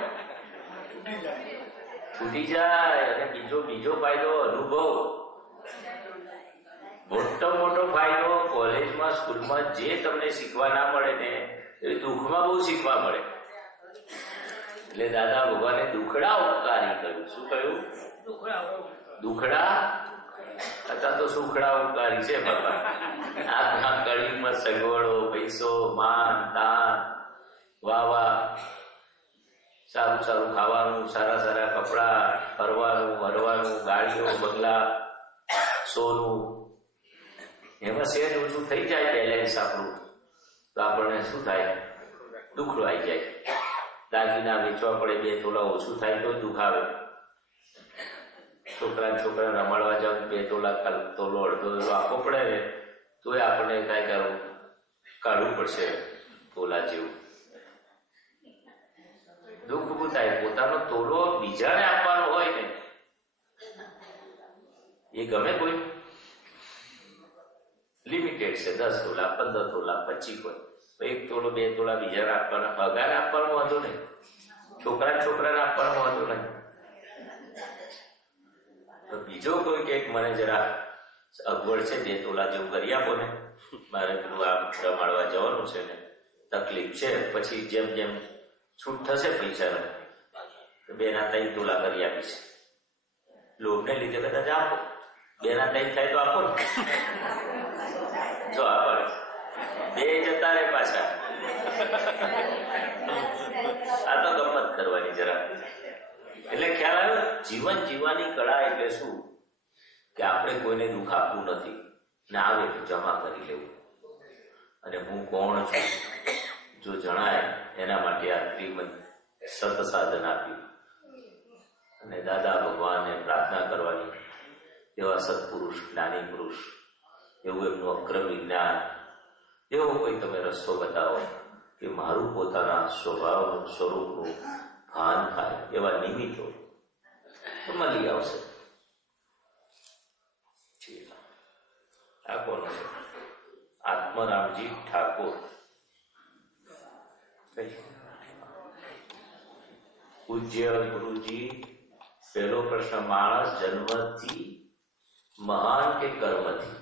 છૂટી જાય, અને બીજો ફાયદો અનુભવ. મોટો ફાયદો કોલેજમાં સ્કૂલમાં જે તમને શીખવા ના મળે ને એ દુઃખમાં બહુ શીખવા મળે. એટલે દાદા ભગવાને દુખડા ઉપકારી કહ્યું. શું કહ્યું? દુખડા અથવા તો સુખડા ઉપકારી છે ભગવાન. આ કળિયુગમાં સગવડો, પૈસો, માન, તાન, વાવા, સારું ખાવાનું, સારા કપડા, ફરવાનું, ગાડીઓ, બંગલા, સોનું, એમાં શેર ઓછું થઈ જાય બેલેન્સ આપણું, તો આપણને શું થાય? દુખડો આવી જાય. દાગીના વેચવા પડે, 2 તોલા ઓછું થાય તો દુઃખ આવે. છોકરા રમાડવા જાવ, 2 તોલા તોલો અડધો આપવો પડે ને તોય આપણને કાંઈ કાઢવું પડશે તોલા જેવું. દુઃખ ઉભું થાય. પોતાનો તોલો બીજાને આપવાનો હોય ને એ ગમે કોઈ? લિમિટેડ છે, 10 તોલા, 15 તોલા, 25 હોય. 1 તોલો 2 તોલા બીજાને આપવાના. પગાર આપવાનો વાંધો નહીં, છોકરાને આપવાનો વાંધો નહીં. તો બીજો કોઈ કે મને જરા અગવડ છે, 2 તોલા જેવું કરી આપો ને, મારે પેલું આમ રમાડવા જવાનું છે ને, તકલીફ છે. પછી જેમ જેમ છૂટ થશે પૈસાનો, 2 ના 3 તોલા કરી આપીશ. લોભને લીધે કદાચ આપો, 2 ના 3 થાય તો આપો ને. જો આપણે 2 જતા રહે પાછા. આ તો ગમત કરવાની જરા. એટલે ખ્યાલ આવ્યો? જીવન જીવવાની કળા એટલે શું? કે આપણે કોઈને દુઃખ આપવું નથી ને આવે તો જમા કરી લેવું. અને હું કોણ છું જો જણાય એના માટે આ શ્રીમદ સત સાધન આપ્યું. અને દાદા ભગવાનને પ્રાર્થના કરવાની, એવા સત્પુરુષ, જ્ઞાની પુરુષ, એવું એમનું અક્રમ વિજ્ઞાન, એવો કોઈ તમે રસ્તો બતાવો કે મારું પોતાના સ્વભાવનું, સ્વરૂપનું ભાન થાય, એવા નિમિત્તો તો મળી આવશે. આ કોનું છે? આત્મરામજી ઠાકોર. પૂજ્ય ગુરુજી, પહેલો પ્રશ્ન, માણસ જન્મથી મહાન કે કર્મથી?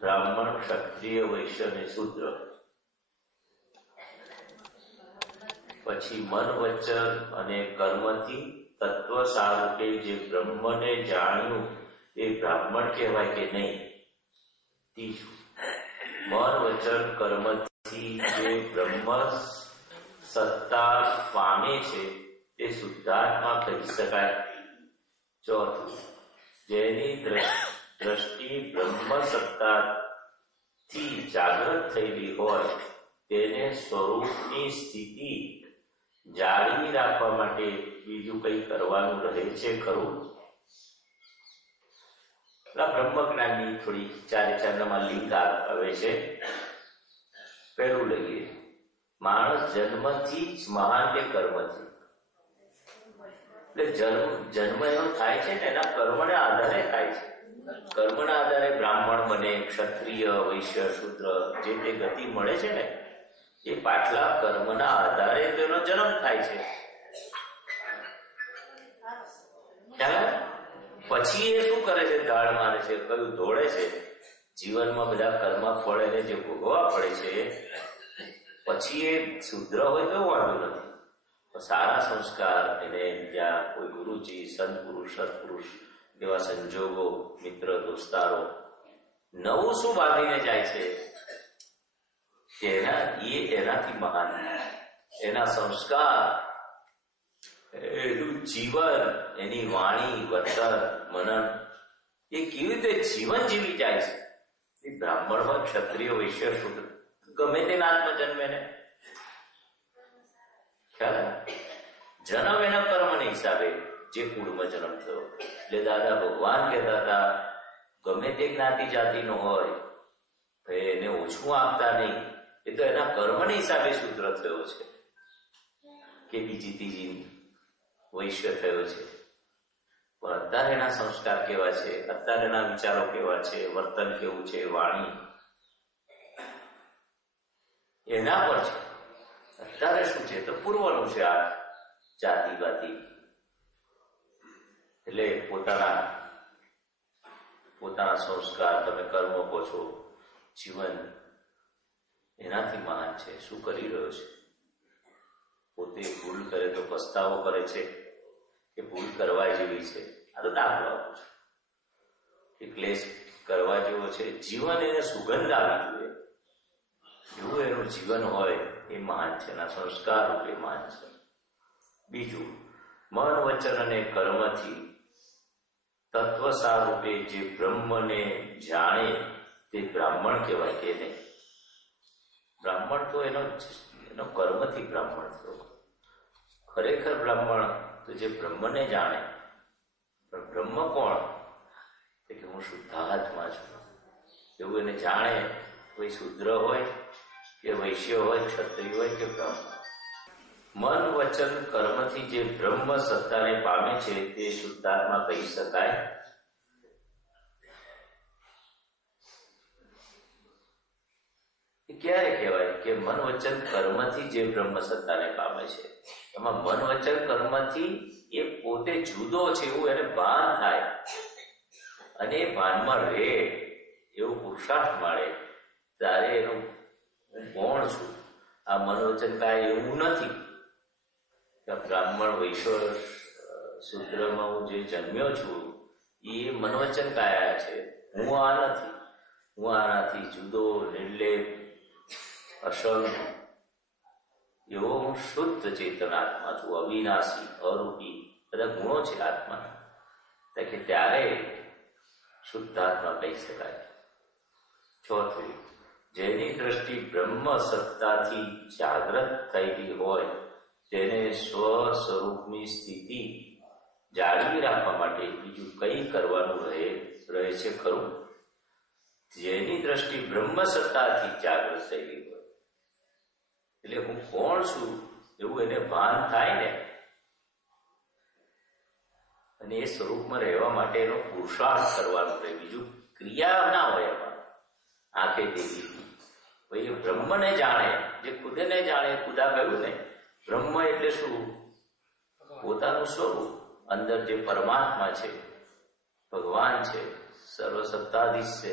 બ્રાહ્મણ, ક્ષત્રિય, વૈશ્ય અને શૂદ્ર. પછી મન, વચન અને કર્મથી તત્વ સારૂપે જે બ્રહ્મને જાણ્યું એ બ્રાહ્મણ કહેવાય કે નહીં? ત્રીજું, મન, વચન, કર્મથી જે બ્રહ્મ સત્તા પામે છે તે શુદ્ધાત્મા કહી શકાય? ચોથું, જેની દ્રષ્ટિ બ્રહ્મ સત્તાથી જાગૃત થયેલી હોય તેને સ્વરૂપની સ્થિતિ જાળવી રાખવા માટે બીજું કંઈ કરવાનું રહે છે ખરું? બ્રહ્મ જ્ઞાનની થોડી 4 લિંક આવે છે. પહેલું લઈએ, માણસ જન્મથી જ મહાન કે કર્મથી? એટલે જન્મ એનો થાય છે ને એના કર્મના આધારે થાય છે. કર્મના આધારે બ્રાહ્મણ બને, ક્ષત્રિય, વૈશ્ય, શૂદ્ર, જે તે ગતિ મળે છે ને એ પાછલા કર્મના આધારે તેનો જન્મ થાય છે. ખ્યાલ? પછી એ શું કરે છે? ધાડ મારે છે, કયું દોડે છે. જીવનમાં બધા કર્મ ફળ એને જે ભોગવવા પડે છે, પછી એ શુદ્ર હોય તો વાંધો નથી. સારા સંસ્કાર એને ત્યાં કોઈ ગુરુજી, સંત પુરુષ, સત્પુરુષ એવા સંજોગો, મિત્ર, દોસ્તારો નવું શું બાંધીને જાય છે કે એનાથી મહાન. એના સંસ્કાર, એનું જીવન, એની વાણી, વર્તન, મનન એ કેવી રીતે જીવન જીવી જાય છે. એ બ્રાહ્મણ હોય, ક્ષત્રિય, વૈશ્ય, શૂદ્ર, ગમે તેના આત્મ જન્મે ને ખ્યાલ. જન્મ એના કર્મને હિસાબે જે કુળમાં જન્મ થયો. એટલે દાદા ભગવાન કહેતા હતા ગમે તે જ્ઞાતિ જાતિનો હોય તો એને ઓછું આપતા નહીં. એ તો એના કર્મને હિસાબે સૂત્ર થયો છે કે બીજી ત્રીજી વૈશ્ય થયો છે. પણ અત્યારે એના સંસ્કાર કેવા છે, અત્યારે એના વિચારો કેવા છે, વર્તન કેવું છે, વાણી એના પર છે. અત્યારે શું છે તો પૂર્વનું છે આ જાતિવાદી. એટલે પોતાના સંસ્કાર, તમે કર્મ કહો છો, જીવન એનાથી મહાન છે. શું કરી રહ્યો છે? પોતે ભૂલ કરે તો પસ્તાવો કરે છે કે ભૂલ કરવા જેવી છે? આ તો દાખલો આપું છું કે ક્લેશ કરવા જેવો છે. જીવન એને સુગંધ આવી જોઈએ એવું એનું જીવન હોય એ મહાન છે. એના સંસ્કાર રૂપે મહાન છે. બીજું, મન, વચન અને કર્મથી તત્વસાર રૂપે જે બ્રહ્મને જાણે તે બ્રાહ્મણ કહેવાય કે નહીં? બ્રાહ્મણ તો એનો કર્મથી બ્રાહ્મણ થયો. ખરેખર બ્રાહ્મણ તો જે બ્રહ્મને જાણે. પણ બ્રહ્મ કોણ? કે હું શુદ્ધાત્મા છું એવું એને જાણે. કોઈ શુદ્ર હોય કે વૈશ્ય હોય, ક્ષત્રિય હોય કે બ્રાહ્મણ. મન, વચન, કર્મથી જે બ્રહ્મ સત્તાને પામે છે તે શુદ્ધાત્મા કહી શકાય? ક્યારે કહેવાય કે મન, વચન, કર્મથી જે બ્રહ્મ સત્તાને પામે છે? એમાં મન, વચન, કર્મથી એ પોતે જુદો છે એવું એને ભાન થાય અને એ ભાનમાં રહે એવું પુરુષાર્થ મળે ત્યારે એનું હું કોણ છું? આ મનોવચન કાય એવું નથી કે બ્રાહ્મણ, વૈશ્ય, શૂદ્રમાં હું જે જન્મ્યો છું એ મનોવચન કાયા છે. હું આ નથી. હું આનાથી જુદો, નિર્લેપ, અસંગ એવો હું શુદ્ધ ચેતન આત્મા છું. અવિનાશી, અરૂપી બધા ગુણો છે આત્મા. કે ત્યારે શુદ્ધ આત્મા કહી શકાય. ચોથું, જેની દ્રષ્ટિ બ્રહ્મ સત્તાથી જાગૃત થયેલી હોય તેને સ્વ સ્વરૂપની સ્થિતિ જાળવી રાખવા માટે બીજું કંઈ કરવાનું રહે છે ખરું? જેની દ્રષ્ટિ બ્રહ્મ સત્તાથી જાગૃત થયેલી હોય એટલે હું કોણ છું એવું એને ભાન થાય ને, અને એ સ્વરૂપમાં રહેવા માટે એનો પુરુષાર્થ કરવાનો રહે. બીજું ક્રિયા ના હોય એમાં. નાખે તેવી. ભાઈ બ્રહ્મને જાણે, જે ખુદને જાણે, ખુદા કહ્યું ને, બ્રહ્મ એટલે શું? પોતાનું સ્વરૂપ, અંદર જે પરમાત્મા છે, ભગવાન છે, સર્વસત્તાધીશ છે,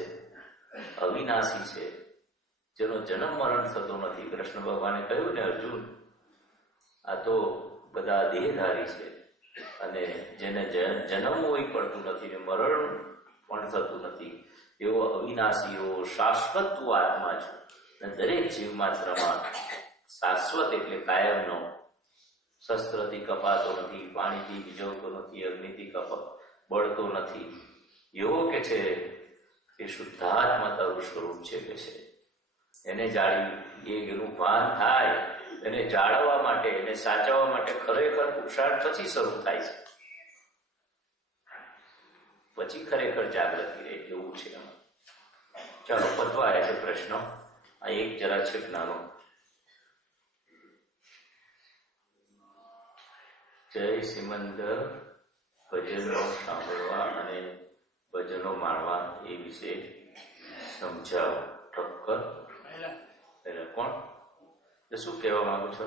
અવિનાશી છે, જેનો જન્મ મરણ થતો નથી. કૃષ્ણ ભગવાને કહ્યું ને, અર્જુન આ તો બધા દેહધારી છે અને જેને જન્મવું પડતું નથી ને મરણ પણ થતું નથી, એવો અવિનાશી, એવો શાશ્વત આત્મા છું. અને દરેક જીવ માત્રમાં શાશ્વત એટલે કાયમનો, શસ્ત્રથી કપાતો નથી, પાણીથી ભીજવતો નથી, અગ્નિથી બળતો નથી, એવો કે છે કે શુદ્ધાત્મા તારું સ્વરૂપ છે કે છે. એને જાળવી, એનું ભાન થાય, એને જાળવવા માટે, એને સાચવવા માટે ખરેખર પુરુષાર્થ પછી શરૂ થાય છે, પછી ખરેખર જાગૃતિ રહે, એવું છે. ચાલો પતવા આવ્યા છે પ્રશ્નો. આ એક જરા છે નાનો. જય સિમંદર ભજનો સાંભળવા અને ભજનો માણવા એ વિશે સમજાવો. ઠક્કર એટલે કોણ? શું કહેવા માંગુ છો?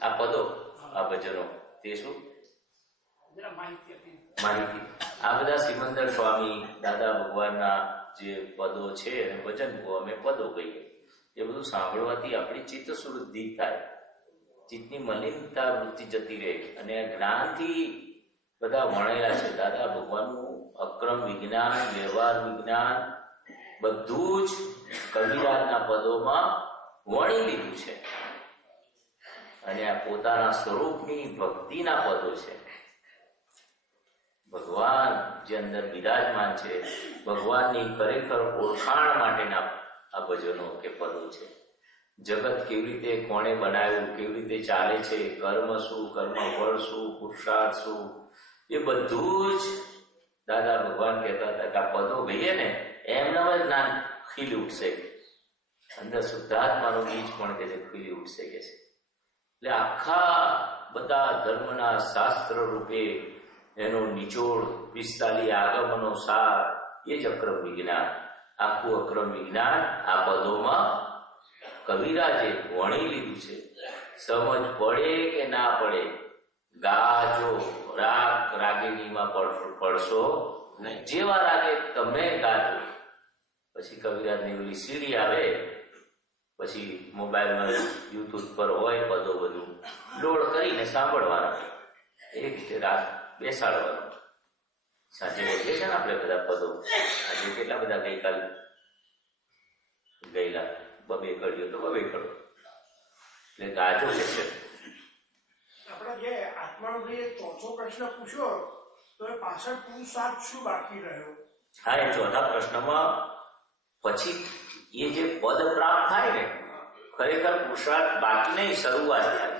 આ પદો, આ ભજનો, તે શું માહિતી? આ બધા સિમંદર સ્વામી, દાદા ભગવાનના જે પદો છે અને ભજન અમે પદો કહીએ, એ બધું સાંભળવાથી આપણી ચિત્ત શુદ્ધિ થાય, ચિત્તની મલિનતા વૃત્તિ જતી રહે અને જ્ઞાનથી બધા વણેલા છે. દાદા ભગવાનનું અક્રમ વિજ્ઞાન, વ્યવહાર વિજ્ઞાન બધું જ કવિરાજના પદોમાં વણી લીધું છે. અને આ પોતાના સ્વરૂપની ભક્તિના પદો છે. ભગવાન જે અંદર બિરાજમાન છે, ભગવાનની ખરેખર ઓળખાણ માટેના આ ભજનો કે પદો છે. જગત કેવી રીતે કોણે બનાવ્યું, કેવી રીતે ચાલે છે, કર્મ શું, કર્મ ફળ શું, પુરુષાર્થ શું, એ બધું જ દાદા ભગવાન કહેતા હતા કે આ પદો ગઈએ ને એમના જ જ્ઞાન ખીલી ઉઠશે. અંદર શુદ્ધાત્માનું બીજ પણ કે છે ખીલી ઉઠશે કે છે. એટલે આખા બધા ધર્મના શાસ્ત્ર રૂપે એનો નિચોડ 45 આગમનો સાર એ જ અક્રમ વિજ્ઞાન. આખું અક્રમ વિજ્ઞાન આ પદોમાં કવિરાજે વણી લીધું છે. સમજ પડે કે ના પડે, ગાજો, રાગિણીમાં પડશો નહીં, જેવા રાગે તમે ગાજો. પછી કવિરાજની ઓલી સીડી આવે, પછી મોબાઈલમાં યુટ્યુબ પર હોય પદો બધું લોડ કરીને સાંભળવાના, એ રીતે રાગ બેસાડવાનો. સાંજે બોલીએ છે ને આપણે બધા પદો, આજે કેટલા બધા ગઈકાલે ગયેલા, 2 કડીઓ તો 2 કડો, એટલે ગાજો કે છે. આપણે જે આત્માનો જે ચોથો પ્રશ્ન પૂછ્યો તો એ પાછળ પુરુષાર્થ શું બાકી રહ્યો? હા, એ ચોથા પ્રશ્નમાં પછી એ જે પદ પ્રાપ્ત થાય ને, ખરેખર પુરુષાર્થ બાકી નહીં, શરૂઆત થાય.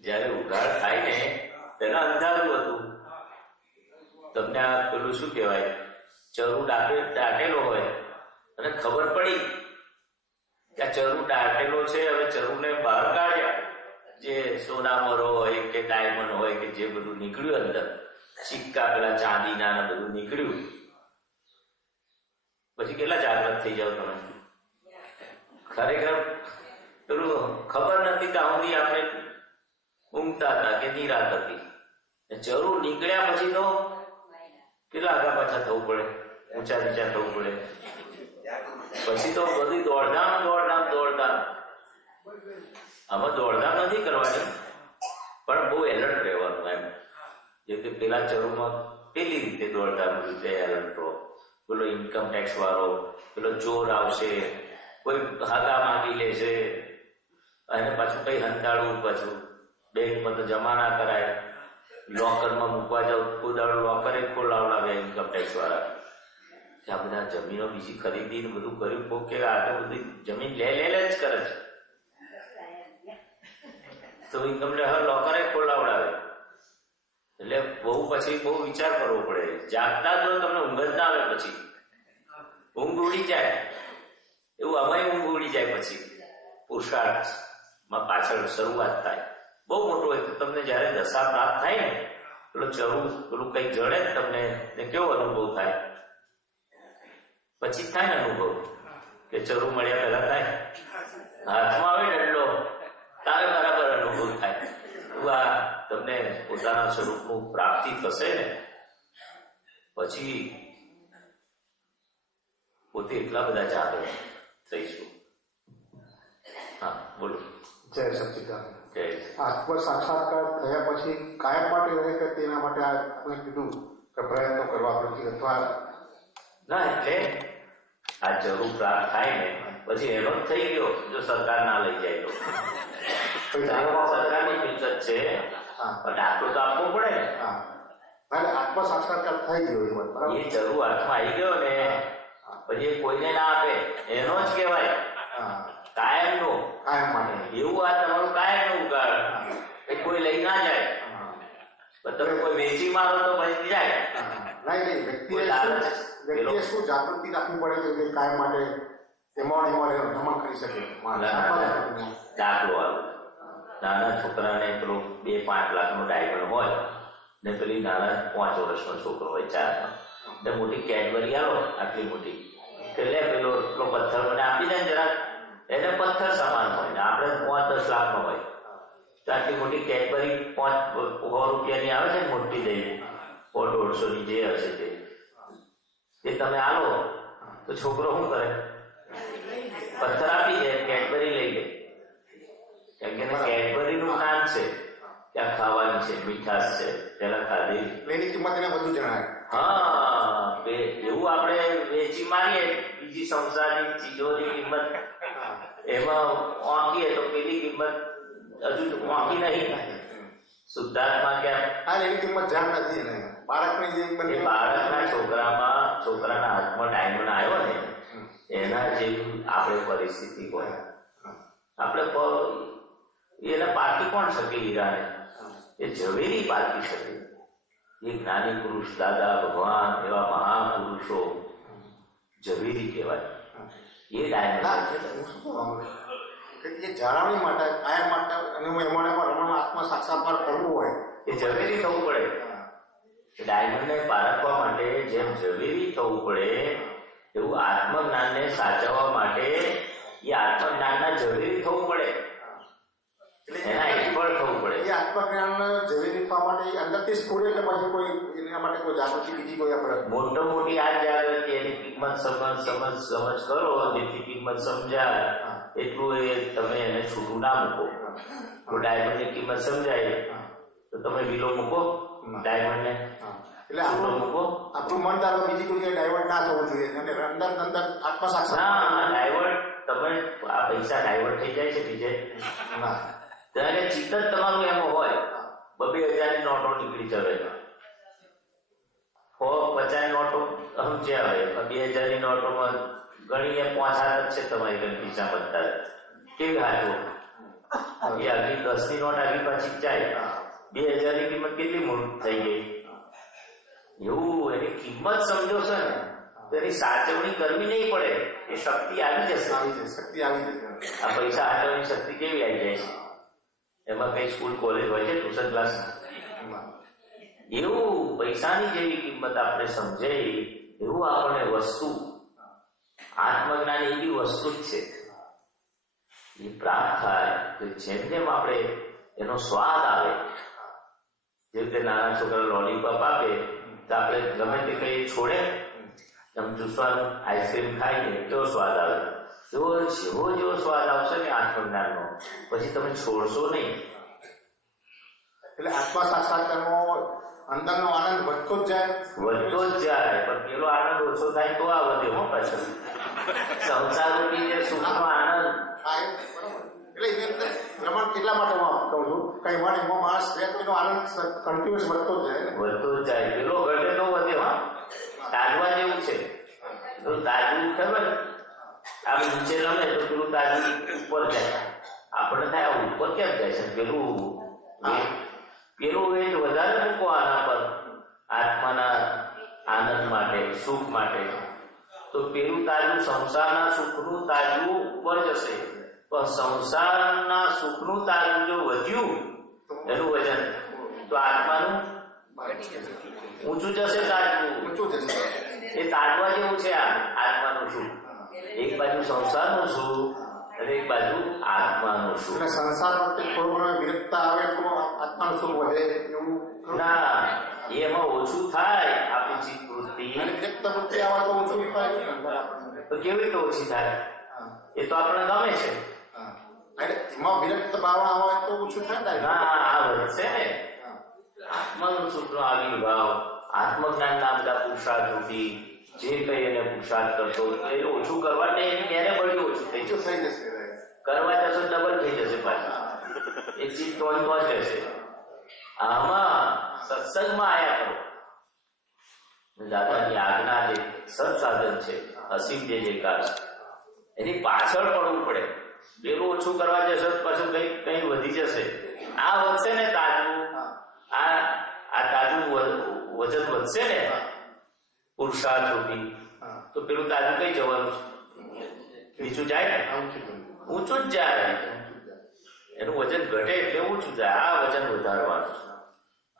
જયારે ઉઘાડ થાય ને તેના અંધારું હતું. તમને આ પેલું શું કહેવાય, ચરુ દાટેલો હોય અને ખબર પડી કે આ ચરુ દાટેલો છે, હવે ચરુને બહાર કાઢ્યા, જે સોનામરો હોય કે ડાયમંડ હોય કે જે બધું નીકળ્યું અંદર, સિક્કા પેલા ચાંદીના ને બધું નીકળ્યું, પછી કેટલા જાગૃત થઈ જાવ તમે. ખરેખર પેલું ખબર નથી ત્યાં સુધી આપણે ઊંઘતા હતા કે નિરાત હતી. ચરુ નીકળ્યા પછી તો કેટલા આગા પાછા થવું પડે, ઊંચા નીચા થવું પડે. પછી તો બધી દોડધામ. આમાં દોડધામ નથી કરવાની, પણ બહુ એલર્ટ રહેવાનું. એમ જે કે પેલા ચરુમાં પેલી રીતે દોડધામ રીતે એલર્ટ રહો. પેલો ઇન્કમ ટેક્સ વાળો, પેલો ચોર આવશે, કોઈ હાકા માંગી લેશે, અને પાછું કઈ હંતાળવું, પાછું બેંકમાં તો જમા ના કરાય, લોકરમાં મૂકવા જાવ કોઈ દાડો લોકરે ખોલાવડાવે ઇન્કમ ટેક્સ વાળા. કે આ બધા જમીનો બીજી ખરીદી ને બધું કર્યું, કોક કે આગળ બધી જમીન લે જ કરે છે, તો ઇન્કમ ટેક્સ લોકરે ખોલાવડાવે. એટલે પછી બહુ વિચાર કરવો પડે. જાગતા જો તમને ઊંઘ જ ના આવે, પછી ઊંઘ ઉડી જાય. એવું અમાય ઊંઘ ઉડી જાય. પછી પુરુષાર્થમાં પાછળ શરૂઆત થાય. બહુ મોટું હોય તો તમને જયારે દશા પ્રાપ્ત થાય ને પેલું ચરું પેલું કઈ જડે ને તમને ને કેવો અનુભવ થાય? પછી થાય ને અનુભવ કે ચરું મળ્યા પહેલા થાય, હાથમાં આવે ને એટલો તારે બરાબર અનુભવ થાય. આ તમને પોતાના સ્વરૂપનું પ્રાપ્તિ થશે ને પછી પોતે એટલા બધા જાગૃત થઈશું. હા બોલો. જય સચ્ચિદાનંદ. જય. આત્મ સાક્ષાત્કાર થયા પછી કાયમ માટે રહે કે તેના માટે આપણે કીધું કે પ્રયત્નો કરવા પડશે અથવા ના? એટલે આ જરૂર પ્રાપ્ત થાય ને પછી એનો જ થઈ ગયો જો સરકાર ના લઈ જાય તો. સરકારની મિલકત છે પણ આટલો તો આપવો પડે ને. આત્મ સાક્ષાત્કાર થઈ ગયો એ જરૂર હાથમાં આવી ગયો ને પછી કોઈને ના આપે એનો જ કહેવાય કાયમ નો. કાયમ માટે એવું આ તમારું કાયમ નું ઉગાડ એ કોઈ લઈ ના જાય. તમે કોઈ વેચી મારો તો બચી જાય. નહીં વ્યક્તિએ શું જાગૃતિ રાખવી પડે છે કે કાયમ માટે એમાં રમણ કરી શકે. દાખલો આવ્યો, નાના છોકરાને પેલો 2-5 લાખનો ડાયમંડ હોય ને પેલી નાના 5 વર્ષનો છોકરો હોય 4 ને મોટી કેડબરી આવો આટલી મોટી કે લે પેલો પથ્થર મને આપી દે જરાક. એને પથ્થર સમાન હોય ને આપણે 5-10 લાખનો હોય તો આટલી મોટી કેડબરી 100 રૂપિયાની આવે છે મોટી દઈ 100-150 ની જે હશે તે તમે આલો તો છોકરો શું કરે? પથ્થર આપી દે, કેડબરી લઈ લે. કેમ કે કેડબરીનું જ્ઞાન છે કે આ ખાવાની છે, મીઠાશ છે, પેલા ખાધી એની કિંમત એને વધુ જણાય. હા એવું આપણે વેચી મારીએ બીજી સંસારની ચીજોની કિંમત એમાં વાંકીએ તો પેલી કિંમત હજુ વાંકી નહીં. શુદ્ધાત્મા ક્યાં એની કિંમત જાણ નથી ને બાળકની જે બાળકના છોકરાના હાથમાં ડાયમંડ આવ્યો ને એના જેવી આપણે પરિસ્થિતિ હોય. આપણે એને પારખી કોણ શકે? હીરાને એ ઝવેરી પારખી શકે. એ જ્ઞાની પુરુષ દાદા ભગવાન એવા મહાપુરુષો ઝવેરી કહેવાય. એ ડાયમંડ એ જાળવણી માટે કાયમ માટે અને એમાં રમણ આત્મ સાક્ષાત્કાર કરવું હોય એ ઝવેરી થવું પડે. ડાયમંડને પારખવા માટે જેમ ઝવેરી થવું પડે એવું આત્મજ્ઞાનને સાચવવા માટે એ આત્મજ્ઞાનના ઝવેરી થવું પડે. એના એક્સપર્ટ થવું પડે. એ આત્મજ્ઞાન ઝવેરી થવા માટે અંદરથી સ્ફૂરે કે પછી કોઈ એના માટે કોઈ જાગૃતિ બીજી કોઈ આપણે મોટી આ જાગૃતિ એની કિંમત સમજ કરો જેથી કિંમત સમજાય એટલું એ તમે એને છૂટું ના મૂકો. તો ડાયમંડની કિંમત સમજાય તો તમે વિલો મૂકો ડાયમંડને. એટલે આપણું મન તારો બીજી કોઈ ડાયવર્ટ ના થવું જોઈએ અને અંદર આત્મ સાક્ષાત્કાર ડાયવર્ટ તમે આ પૈસા ડાયવર્ટ થઈ જાય છે બીજે ત્યારે ચિત્ત જ તમારું એમાં હોય 2,000 ની નોટો નીકળી ચડે 50 નોટો સમજ્યા હોય 2,000 ની નોટોમાં ગણીને 5 હાથ જ છે તમારી પૈસા બધા કેવી હાથો એ આગળ 10 ની નોટ આગળ પાછી જાય 2,000 ની કિંમત કેટલી મોટી થઈ ગઈ. એવું એની કિંમત સમજો છો ને તો એની સાચવણી કરવી નહીં પડે. એ શક્તિ આવી જશે. શક્તિ આવી જશે. આ પૈસા સાચવવાની શક્તિ કેવી આવી જાય છે? એમાં કઈ સ્કૂલ કોલેજ હોય છે, ટ્યુશન ક્લાસ? એવું પૈસાની જેવી કિંમત આપણે સમજાય એવું આપણને વસ્તુ આત્મજ્ઞાન એવી વસ્તુ જ છે એ પ્રાપ્ત થાય તો જેમ જેમ આપણે એનો સ્વાદ આવે. જેમ કે નાના છોકરા લોલીપોપ આપે તો આપણે ગમે તે કઈ છોડે એમ ચૂસવાનું આઈસ્ક્રીમ ખાઈને કેવો સ્વાદ આવે. જેવો સ્વાદ આવશે ને આત્મજ્ઞાનનો પછી તમે છોડશો નહીં. એટલે આત્મ સાક્ષાત્કારમાં અંદરનો આનંદ વધતો જ જાય પણ પેલો આનંદ ઓછો થાય તો આ વધે હો પાછળ સંસાર રૂપી જે સુખનો આનંદ. એટલે એની અંદર રમણ કેટલા માટે હું કહું છું કઈ વાર એમાં માણસ એનો આનંદ કન્ટિન્યુઅસ વધતો જ જાય. પેલો ઘટે તો વધે. હા તાજવા જેવું છે તો તાજવું ખબર આ નીચે રમે તો પેલું તાજવું ઉપર જાય. આપણે થાય ઉપર કેમ જાય છે? પેલું વેટ વધારે મૂકો આના પર આત્માના આનંદ માટે સુખ માટે તો પેલું તાજું સંસારના સુખનું તાજું ઉપર જશે. પણ સંસારના સુખનું તાજું જો વધ્યું એનું વજન તો આત્માનું ઊંચું જશે તાજવું. ઊંચું જશે. એ તાજવા જેવું છે આત્માનું શું. એક બાજુ સંસારનું શું અને એક બાજુ આત્માનું શું. એટલે સંસાર પ્રત્યે થોડું ઘણું વિરક્તા આવે તો આત્માનું સુખ વધે એવું ના, એમાં ઓછું થાય આપણી ચિત્ત વૃત્તિ. વિરક્ત વૃત્તિ આવે તો ઓછું થાય. તો કેવી રીતે ઓછી થાય? એ તો આપણને ગમે છે. એમાં વિરક્ત ભાવના હોય તો ઓછું થાય. ના, આ વધશે ને આત્માનું સુખનો આવિર્ભાવ, આત્મજ્ઞાન ના બધા પુરુષાર્થથી જે કઈ એને પુરુષાર્થ કરતો એ ઓછું કરવા દે, એને બળી ઓછું થઈ જશે. કરવા જશો ડબલ થઈ જશે પાછું. એ ચીજ તો જ રહેશે. આમાં સત્સંગમાં આયા કરો. દાદાની આજ્ઞા જે સત્સાધન છે, અસીમ જે એની પાછળ પડવું પડે. પેલું ઓછું કરવા જશો પાછું કઈ વધી જશે. આ વધશે ને તાજું, આ તાજું વજન વધશે ને પુરુષાર્થ રૂપી, તો પેલું તાજું કઈ જવાનું છે? નીચું જાય ને, ઊંચું જ જાય. એનું વજન ઘટે એટલે ઊંચું જાય. આ વજન વધારવાનું.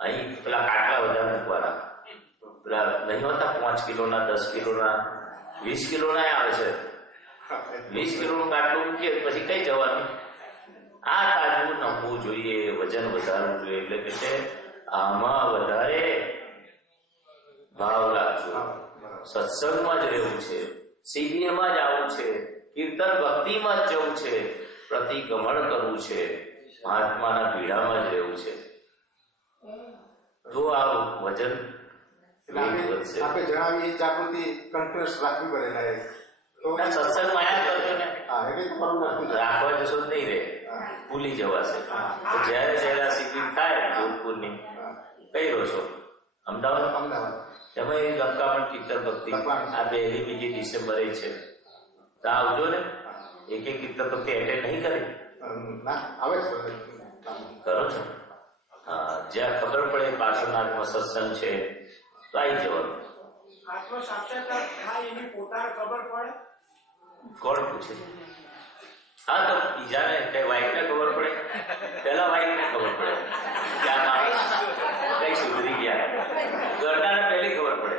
અહીં પેલા કાટલા વધારે મૂકવાના. પેલા નહીં હોતા 5 કિલોના, 10 કિલોના, 20 કિલોના આવે છે. 20 કિલોનું કાટલું મૂકીએ પછી કઈ જવાનું? આ તાજવું નમવું જોઈએ, વજન વધારવું જોઈએ. એટલે કે આમાં વધારે ભાવ રાખજો. સત્સંગમાં જ રહેવું છે, સીડીએમાં જ આવવું છે, કીર્તન ભક્તિમાં જ જવું છે, પ્રતિક્રમણ કરવું છે, મહાત્માના પીડામાં જ રહેવું છે. તો આ વજન આપણે જણાવીએ જાગૃતિ કન્ટિન્યુઅસ રાખવી પડે. સત્સંગ માયા કરજો ને, રાખવા જશો જ નહીં રે, ભૂલી જવાશે. જયારે જયારે શિબિર થાય જોધપુરની કઈ રહો છો? અમદાવાદ. એમાં લંકામણ કીર્તન ભક્તિ આ 1લી 2જી ડિસેમ્બરે છે. તો આવજો ને. એક કીર્તન ભક્તિ એટેન્ડ નહીં કરી? કરો છો? હા, જ્યાં ખબર પડે પાર્શ્વનાથમાં સત્સંગ છે તો આવી જવાનું. આત્મ સાક્ષાત્કાર થાય એની પોતાને ખબર પડે? કોણ પૂછે? હા, તો બીજાને કઈ વાઈફને ખબર પડે? પેલા વાઈફને ખબર પડે ક્યાં માણસ કઈ સુધરી ગયા. ઘરનાને પહેલી ખબર પડે.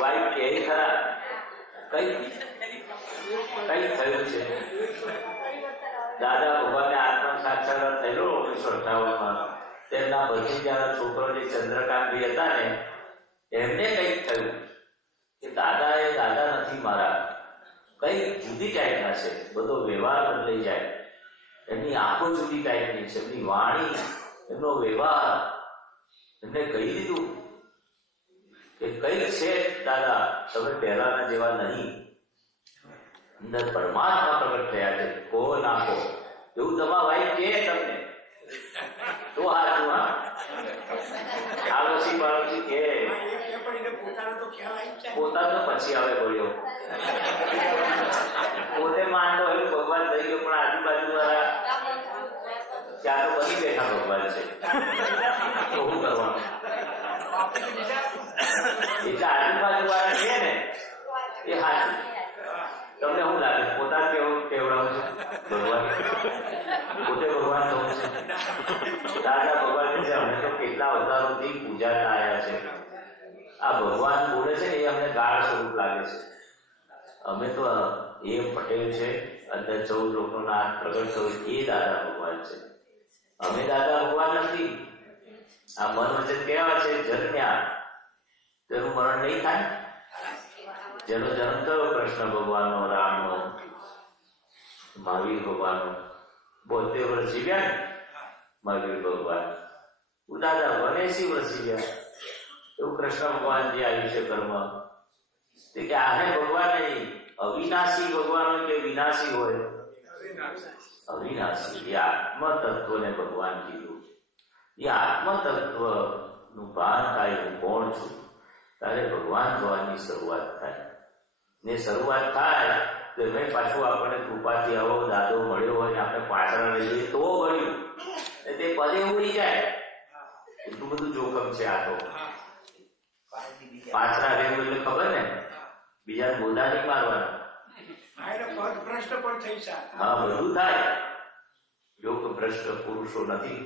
વાઈફ કે ખરા કઈ થયું છે. દાદા ભગવાનને આત્મ સાક્ષાત્કાર થયેલો 1958માં. તેમના ભત્રીજાના છોકરો જે ચંદ્રકાંતભાઈ હતા ને, એમને કઈક થયું કે દાદા એ દાદા નથી મારા, કઈ જુદી ટાઈપના છે. બધો વ્યવહાર બદલાઈ જાય. એમની આંખો જુદી ટાઈપની છે, એમની વાણી, એમનો વ્યવહાર. એમને કહી દીધું કે કઈક છે દાદા, તમે પહેલાના જેવા નહીં. અંદર પરમાત્મા પ્રગટ થયા છે, કહો નાખો. એવું તમારા વાઈફ કે તમને તો હાજુ. હા, આડોશી કે પોતાનો પછી આવે બોલ્યો. પોતે માનતો એવું ભગવાન થઈ ગયો, પણ આજુબાજુ વાળા ત્યાં તો બની બેઠા ભગવાન છે. તો શું કરવાનું? એટલે આજુબાજુ વાળા છે ને એ હાજુ. તમને શું લાગે? પોતા કેવડાવું છે ભગવાન? પોતે ભગવાન થવું છે? દાદા ભગવાન છે. અમને તો કેટલા અવતારોથી પૂજાતા આવ્યા છે. આ ભગવાન બોલે છે એ અમને ગાઢ સ્વરૂપ લાગે છે. અમે તો એ પટેલ છે, અંદર 14 લોકોનો નાથ પ્રગટ થયો એ દાદા ભગવાન છે. અમે દાદા ભગવાન નથી. આ મન વચન કેવા છે? જન્મ્યા તેનું મરણ નહીં થાય. જેનો જન્મ થયો કૃષ્ણ ભગવાનનો, રામનો, મહાવીર ભગવાનનો, 72 વર્ષ જીવ્યા ને મહાવીર ભગવાન. દાદા 80 વર્ષ જીવ્યા. એવું કૃષ્ણ ભગવાન જે આયુષ્ય કર્મ તે કે આને ભગવાન નહીં, અવિનાશી ભગવાન હોય કે વિનાશી હોય? અવિનાશી. એ આત્મ તત્વને ભગવાન કીધું. એ આત્મ તત્વ નું ભાન થાય હું કોણ છું ત્યારે ભગવાન થવાની શરૂઆત થાય. ને શરૂઆત થાય તો મેં પાછું આપણને કૃપાથી આવો દાદો મળ્યો હોય ને આપણે પાછળ લઈએ તો મળ્યું ને તે પદે ઉડી જાય. એટલું બધું જોખમ છે આ તો. પાછળ રહેવું એટલે ખબર ને, બીજા ગોદા નહીં મારવાના. હા, બધું થાય. યોગ ભ્રષ્ટ પુરુષો નથી.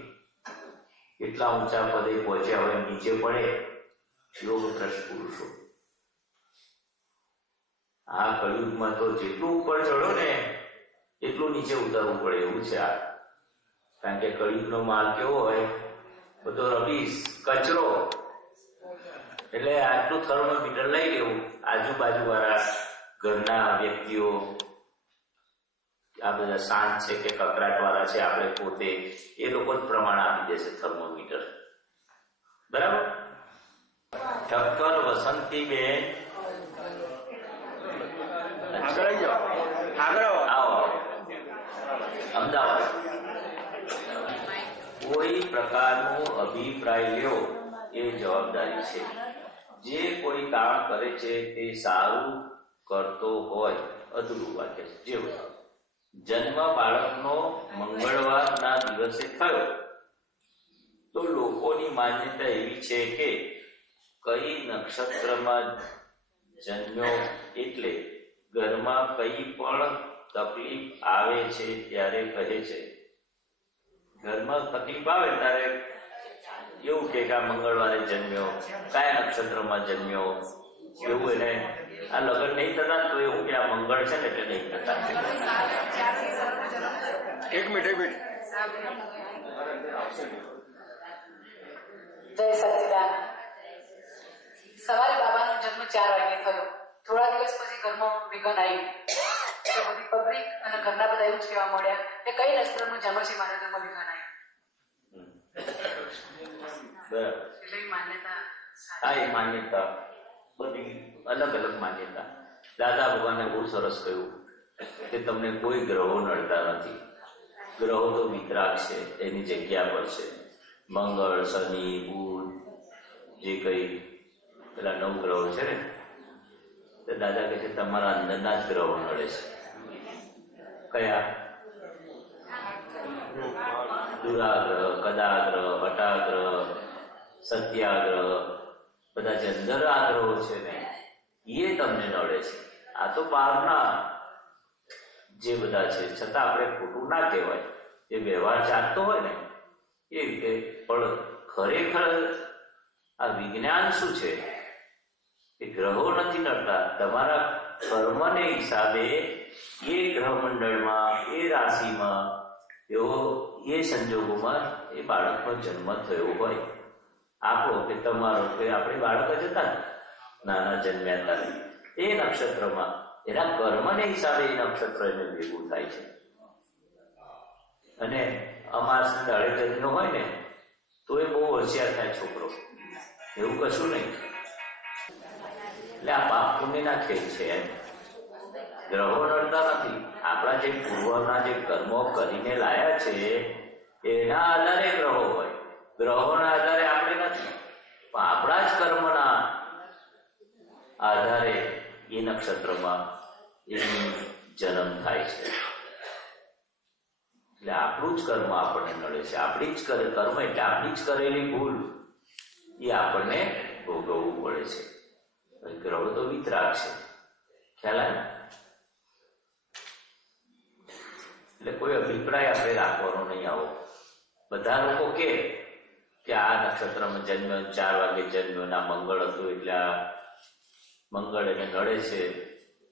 કેટલા ઊંચા પદે પહોંચ્યા હોય નીચે પડે યોગ ભ્રષ્ટ પુરુષો. આ કળિયુગમાં તો જેટલું ઉપર ચડો ને એટલું નીચે ઉતરવું પડે એવું છે આ. કારણ કે કળિયુગનો માલ કેવો હોય, બધો રબીશ, કચરો. એટલે આટલું થર્મોમીટર લઈ લેવું, આજુબાજુ વાળા ઘરના વ્યક્તિઓ, આ બધા શાંત છે કે કકરાટ વાળા છે, આપણે પોતે, એ લોકો જ પ્રમાણ આપી દેશે થર્મોમીટર. બરાબર. ઠક્કર વસંતીબેન આવો અમદાવાદ. કોઈ પ્રકારનો અભિપ્રાય લ્યો એ જવાબદારી છે. જે કોઈ કામ કરે છે તે સારું કરતો હોય. અધૂરું વાક્ય છે. જેવું જન્મ બાળકનો મંગળવારના દિવસે થયો તો લોકોની માન્યતા એવી છે કે કઈ નક્ષત્રમાં જન્મ્યો એટલે ઘરમાં કઈ પણ તકલીફ આવે છે ત્યારે કહે છે. ઘરમાં તકલીફ આવે ત્યારે એવું કે આ મંગળવારે જન્મ્યો, કયા નક્ષત્રમાં જન્મ્યો, એવું એને આ લગ્ન નહીં થતા તો એવું કે આ મંગળ છે ને એટલે નહીં થતા. એક મિનિટ. જય સચિદાન. સવારે બાબાનો જન્મ 4 વાગે થયો. થોડા દિવસ પછી ઘરમાં વિઘન આવ્યું. બધી પબ્લિક અને ઘરના બધા એવું જ કહેવા મળ્યા કે કઈ નક્ષત્રનો જન્મ છે, મારા ઘરમાં વિઘન આવ્યું. એટલે માન્યતા, હા, એ માન્યતા બધી અલગ અલગ માન્યતા. દાદા ભગવાને બહુ સરસ કહ્યું કે તમને કોઈ ગ્રહો નડતા નથી. ગ્રહો તો વિતરાગ છે, એની જગ્યા પર છે. મંગળ, શનિ, બુધ, જે કઈ પેલા 9 ગ્રહો છે ને, તો દાદા કહે છે તમારા અંદરના જ ગ્રહો નડે છે. કયા? દુરાગ્રહ, કદાગ્રહ, હટાગ્રહ, સત્યાગ્રહ, બધા જે અંદર આગ્રહો છે ને એ તમને નડે છે. આ તો બહારના જે બધા છે, છતાં આપણે ખોટું ના કહેવાય. એ વ્યવહાર ચાલતો હોય ને એ રીતે. પણ ખરેખર આ વિજ્ઞાન શું છે? એ ગ્રહો નથી નડતા. તમારા કર્મને હિસાબે એ ગ્રહમંડળમાં, એ રાશિમાં, એવો એ સંજોગોમાં એ બાળકનો જન્મ થયો હોય. આપણો કે તમારો કે આપણે બાળક જ હતા નાના જન્મ્યા હતા, એ નક્ષત્રમાં એના કર્મને હિસાબે એ નક્ષત્ર એને ભેગું થાય છે. અને અમાસ દાડે જન્મ્યો હોય ને તો એ બહુ હોશિયાર થાય છોકરો, એવું કશું નહીં. એટલે આ પાપ પુણ્યના ખેલ છે. એમ ગ્રહો નડતા નથી. આપણા જે પૂર્વના જે કર્મો કરીને લાયા છે એના આધારે ગ્રહો હોય. ગ્રહોના આધારે આપણે નથી, પણ આપણા જ કર્મના આધારે એ નક્ષત્રમાં એનો જન્મ થાય છે. એટલે આપણું જ કર્મ આપણને નડે છે. આપણી જ કર્મ એટલે આપણી જ કરેલી ભૂલ એ આપણને ભોગવવું પડે છે. ગ્રહો તો વિતરાગ છે, ખ્યાલ આવે? એટલે કોઈ અભિપ્રાય આપણે રાખવાનો નહીં. આવો બધા લોકો કે આ નક્ષત્રમાં જન્મ્યો, 4 વાગે જન્મ્યો, ના મંગળ હતું એટલે આ મંગળ એને નડે છે,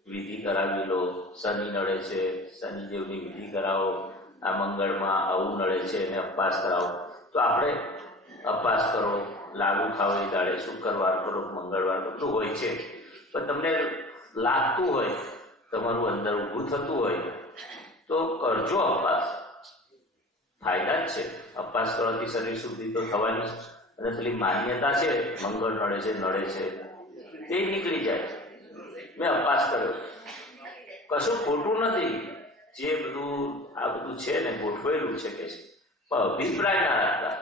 વિધિ કરાવી લો. શનિ નડે છે, શનિદેવની વિધિ કરાવો. આ મંગળમાં આવું નડે છે એને અપવાસ કરાવો. તો આપણે અપવાસ કરો, લાડુ ખાઓ એ દાડે, શુક્રવાર કરો, મંગળવાર, બધું હોય છે. પણ તમને લાગતું હોય, તમારું અંદર ઊભું થતું હોય તો કરજો અપવાસ. ફાયદા જ છે. અપવાસ કરવાથી શરીર શુદ્ધિ તો થવાની. અને પેલી માન્યતા છે મંગળ નડે છે તે નીકળી જાય. મેં અપવાસ કર્યો, કશું ખોટું નથી. જે બધું આ બધું છે ને ગોઠવેલું છે કે છે, પણ અભિપ્રાય ના રાખતા.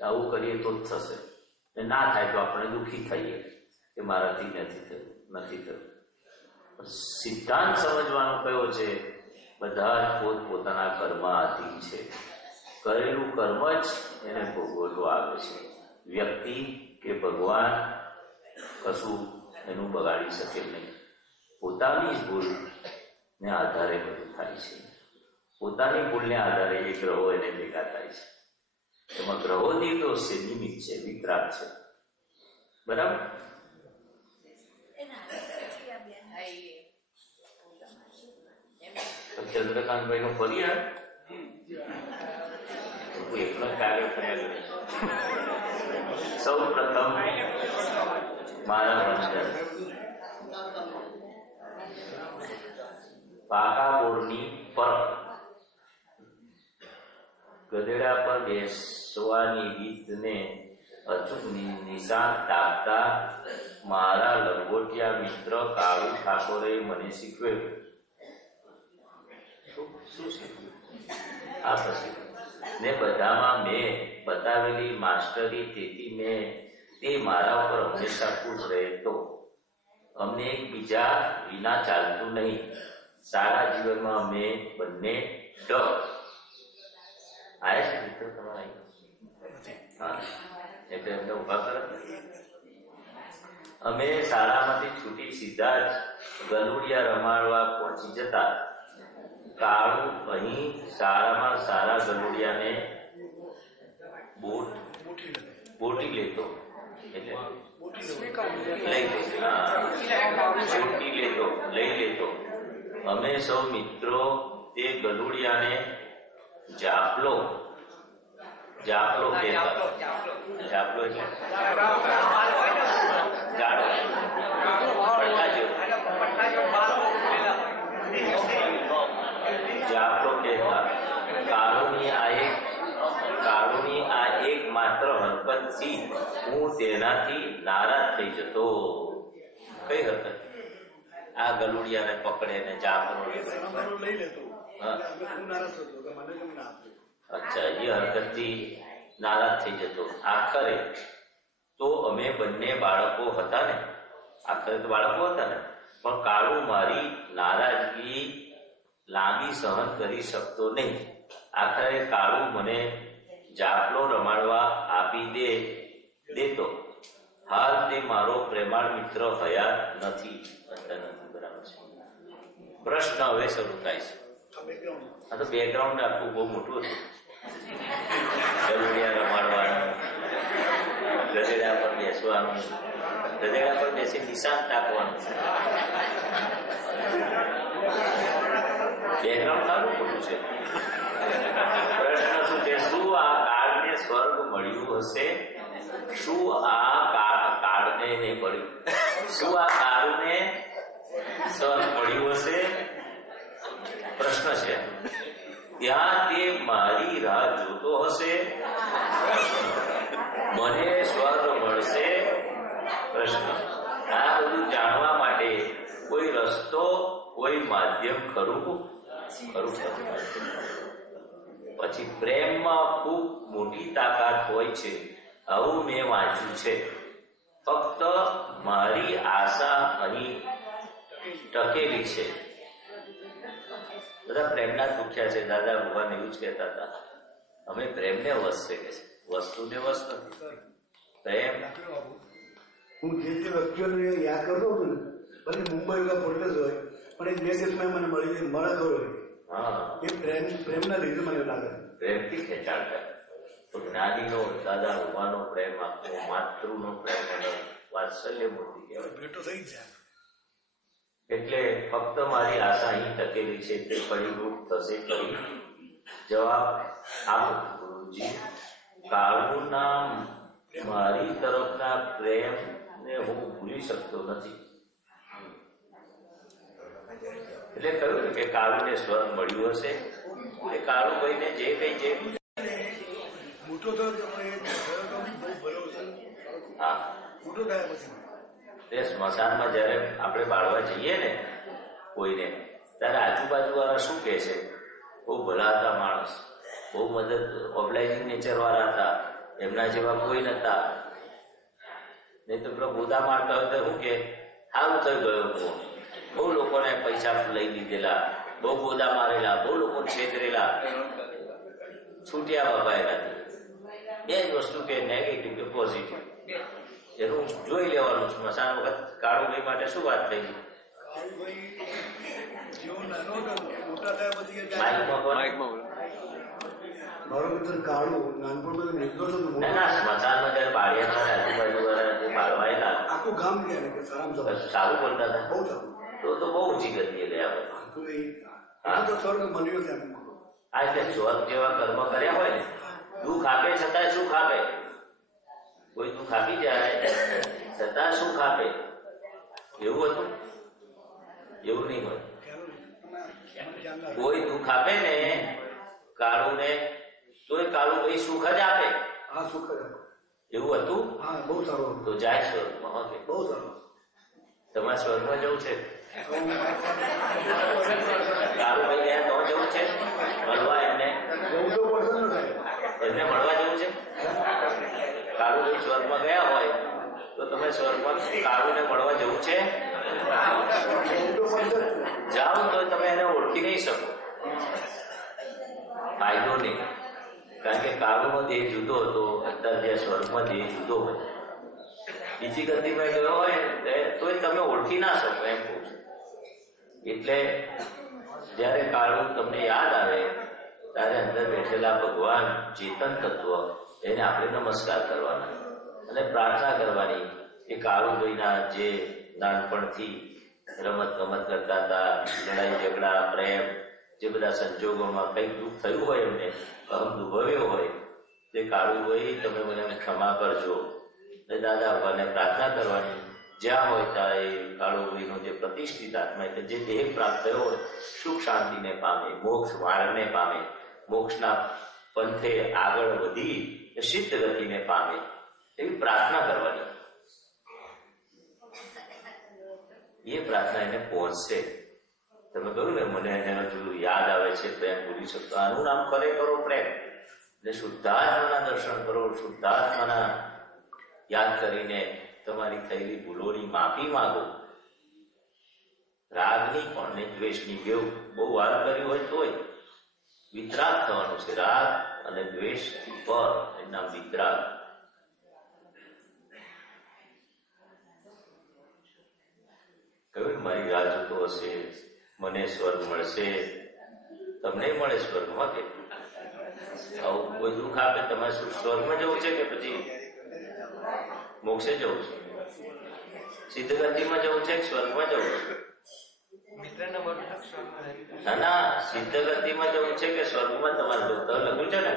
આવું કરીએ તો જ થશે, ના થાય તો આપણે દુઃખી થઈએ કે મારાથી નથી થયું. સિદ્ધાંત સમજવાનો કયો છે? બધા જ પોતાના કર્માધીન છે. કરેલું કર્મ જ એને ભોગવટો આવે છે. વ્યક્તિ કે ભગવાન કશું એનું બગાડી શકે નહીં. પોતાની જ ભૂલને આધારે બધું થાય છે. પોતાની ભૂલને આધારે એ ગ્રહો એને ભેગા થાય છે. એમાં ગ્રહો નિર્દોષ છે, નિમિત્ત છે, વિતરાગ છે. બરાબર? ચંદ્રકાંતભાઈ નો ફરી એકલો કાર્ય થયા. સૌ પ્રથમ મારા વંશજ પાકા બોર્ડની પર ગધેડા પર બેસવાની રીતને અચૂક નિશાન તાકતા મારા લંગોટિયા મિત્ર કાળુ ઠાકોરે મને શીખવેલું. શું શીખ્યું? આ પછી ને બધામાં મેં બતાવેલી માસ્ટરી, તેથી મેં તે મારા ઉપર હંમેશા ખુશ રહેતો. અમને એકબીજા વિના ચાલતું નહીં. સારા જીવનમાં અમે બંને આયા છે મિત્રો તમારા? હા, એટલે એમને ઉભા કરો. અમે શાળામાંથી છૂટી સીધા જ ગલુડિયા રમાડવા પહોંચી જતા. કાળુ અહીં શાળામાં સારા ગલુડિયાને બોટી લેતો, એટલે લઈ લેતો. અમે સૌ મિત્રો તે ગલુડિયાને જાપલો કહેતા. જાપલો એટલે જાપલો કહેતા. કાળુની આ એક માત્ર હરકતથી હું તેનાથી નારાજ થઈ જતો. કઈ હરકત? આ ગલુડિયાને પકડે ને જાપલો લઈ લેતો. અચ્છા, એ હરકતથી નારાજ થઈ જતો. આખરે તો અમે બંને બાળકો હતા ને, પણ કાળુ મારી નારાજગી લાંબી સહન કરી શકતો નહીં. આખરે કાળુ મને જાપલો રમાડવા આપી દેતો. હાલ તે મારો પ્રેમાળ મિત્ર હયાત નથી. બરાબર છે. પ્રશ્ન હવે શરૂ થાય છે. આ તો બેકગ્રાઉન્ડ આખું બહુ મોટું હતું. ગલુડિયા રમાડવાનું, ગધેડા પર બેસવાનું, ગધેડા પર બેસી નિશાન તાકવાનું. બેકગ્રાઉન્ડ સારું મોટું છે. પ્રશ્ન શું છે? શું આ કાળને સ્વર્ગ મળ્યું હશે? શું આ કાળને નહીં મળ્યું? શું આ કાળને સ્વર્ગ મળ્યું હશે? પ્રશ્ન છે. ત્યાં તે મારી રાહ જોતો હશે. મને સ્વર્ગ મળશે? પ્રશ્ન. આ બધું જાણવા માટે કોઈ રસ્તો, કોઈ માધ્યમ ખરું? પછી પ્રેમમાં ખૂબ મોટી તાકાત હોય છે, આવું મેં વાંચ્યું છે. ફક્ત મારી આશા અહીં ટકેલી છે. બધા પ્રેમના દુખ્યા છે. દાદા ભગવાન એવું જ કહેતા હતા, અમે પ્રેમને વશ છે કે છે, વસ્તુને વશ નથી. પ્રેમ હું જે વ્યક્તિઓને યાદ કરતો હતો ને, ભલે મુંબઈ પડતો જ હોય, પણ એક 2 દિવસમાં મને મળે ખરો. એ પ્રેમના લીધે મને લાગે. પ્રેમથી ખેંચાડતા. તો જ્ઞાનીનો, દાદા ભગવાનનો પ્રેમ, આખો માતૃનો પ્રેમ અને વાત્સલ્ય મૂર્તિ કહેવાય. ભેટો થઈ જાય. એટલે ફક્ત મારી આશા અહીં ટકેલી છે, તે ફળીભૂત થશે કરી. જવાબ આપો ગુરુજી. કાળુના મારી તરફના પ્રેમને હું ભૂલી શકતો નથી. એટલે કહ્યું ને કે કાળુને સ્વર્ગ મળ્યું હશે. એ કાળુ ભાઈને જે મોટો થયો, હા, મોટો થયા પછી એ સ્મશાનમાં જયારે આપણે બાળવા જઈએ ને કોઈને, ત્યારે આજુબાજુ વાળા શું કે છે? બહુ ભલા હતા માણસ, બહુ મદદ, ઓબ્લાઇઝિંગ નેચર વાળા હતા, એમના જેવા કોઈ નતા. નહીં તો પેલો ગોદા મારતા હોય તો શું કે સારું થઈ ગયો, બહુ લોકોને પૈસા લઈ લીધેલા, બહુ ગોદા મારેલા, બહુ લોકો છેતરેલા, છૂટ્યા બાબા એનાથી. બે જ વસ્તુ કે નેગેટિવ કે પોઝિટિવ, એનું જોઈ લેવાનું. સ્મશાન વખત કાળુભાઈ માટે શું વાત થઈ ગઈ? મારો મિત્ર કાળું નાનપણમાં નિર્દોષ હતો. સ્મશાનમાં જયારે બાળિયા આજુબાજુ વાળા બાળવાયેલા આખું ગામ ગયા ને કે સારામાં સારું બોલતા હતા. બહુ સારું. તો બહુ ઊંચી ગતિએ ગયા હોય. તો સ્વર્ગ મળ્યો છે. આ રીતે સ્વર્ગ જેવા કર્મ કર્યા હોય ને, દુઃખ આપે છતાં સુખ આપે. કોઈ દુઃખ આપી જાય છતાં સુખ આપે, એવું હતું? એવું નહીં હોય. કોઈ દુઃખ આપે ને કાળું ને, તો એ કાળું ભાઈ સુખ જ આપે. હા, સુખ જ આપે. એવું હતું? હા, બહુ સારું. તો જાય સ્વર્ગમાં. ઓકે, બહુ સારું. તમારે સ્વર્ગમાં જવું છે? કાળું ભાઈ ગયા તો જવું છે મળવા? એમને મળવા જવું છે? કાળું ભાઈ સ્વર્ગમાં ગયા હોય તો તમે સ્વર્ગમાં કાળું ને મળવા જવું છે? જાઓ તો તમે એને ઓળખી નહીં શકો. ફાયદો નહીં, કારણ કે કાળુનો દેહ જુદો હતો, અત્યારે જે સ્વર્ગમાં દેહ જુદો હોય. બીજી ગતિમાં ગયો હોય તો તમે ઓળખી ના શકો, એમ કહું છું. એટલે જયારે કાળું તમને યાદ આવે ત્યારે અંદર બેઠેલા ભગવાન ચેતન તત્વ એને આપણે નમસ્કાર કરવાના અને પ્રાર્થના કરવાની કે કાળુભાઈના જે નાનપણથી રમત ગમત કરતા હતા, લડાઈ ઝઘડા પ્રેમ જે બધા સંજોગોમાં કંઈક દુઃખ થયું હોય, એમને અહમ દુભવ્યો હોય, તે કાળુભાઈ તમે મને ક્ષમા કરજો. દાદા ભગવાનને પ્રાર્થના કરવાની. જ્યાં હોય ત્યાં એ કાળુભાઈનો જે પ્રતિષ્ઠિત આત્મા એટલે જે દેહ પ્રાપ્ત થયો હોય સુખ શાંતિને પામે, મોક્ષ માર્ગને પામે, મોક્ષના પંથે આગળ વધી સિદ્ધ ગતિને પામે, એવી પ્રાર્થના કરવાની. એ પ્રાર્થના એને પહોંચશે. તમે કહ્યું ને મને એને હજુ યાદ આવે છે પ્રેમ ભૂલી શકતો. આનું નામ ખરેખરો પ્રેમ. એટલે શુદ્ધાત્માના દર્શન કરો, શુદ્ધાત્માના યાદ કરીને તમારી થયેલી ભૂલોની માફી માંગો. રાગની પણ ને દ્વેષની બેવ બહુ વાર કર્યું હોય તોય વિતરાગ થવાનું છે. રાગ અને દ્વેષથી પર એના વિતરાગ. કહ્યું મારી રાહ જોતો હશે, મને સ્વર્ગ મળશે. તમને મળે સ્વર્ગમાં કે આવું કોઈ દુઃખ આપે? તમારે શું સ્વર્ગમાં જવું છે કે પછી મોક્ષે જવું છે? સિદ્ધ ગતિમાં જવું છે કે સ્વર્ગમાં જવું છે? ના, સિદ્ધ ગતિમાં જવું છે કે સ્વર્ગમાં? તમારે જવું તો લખ્યું છે ને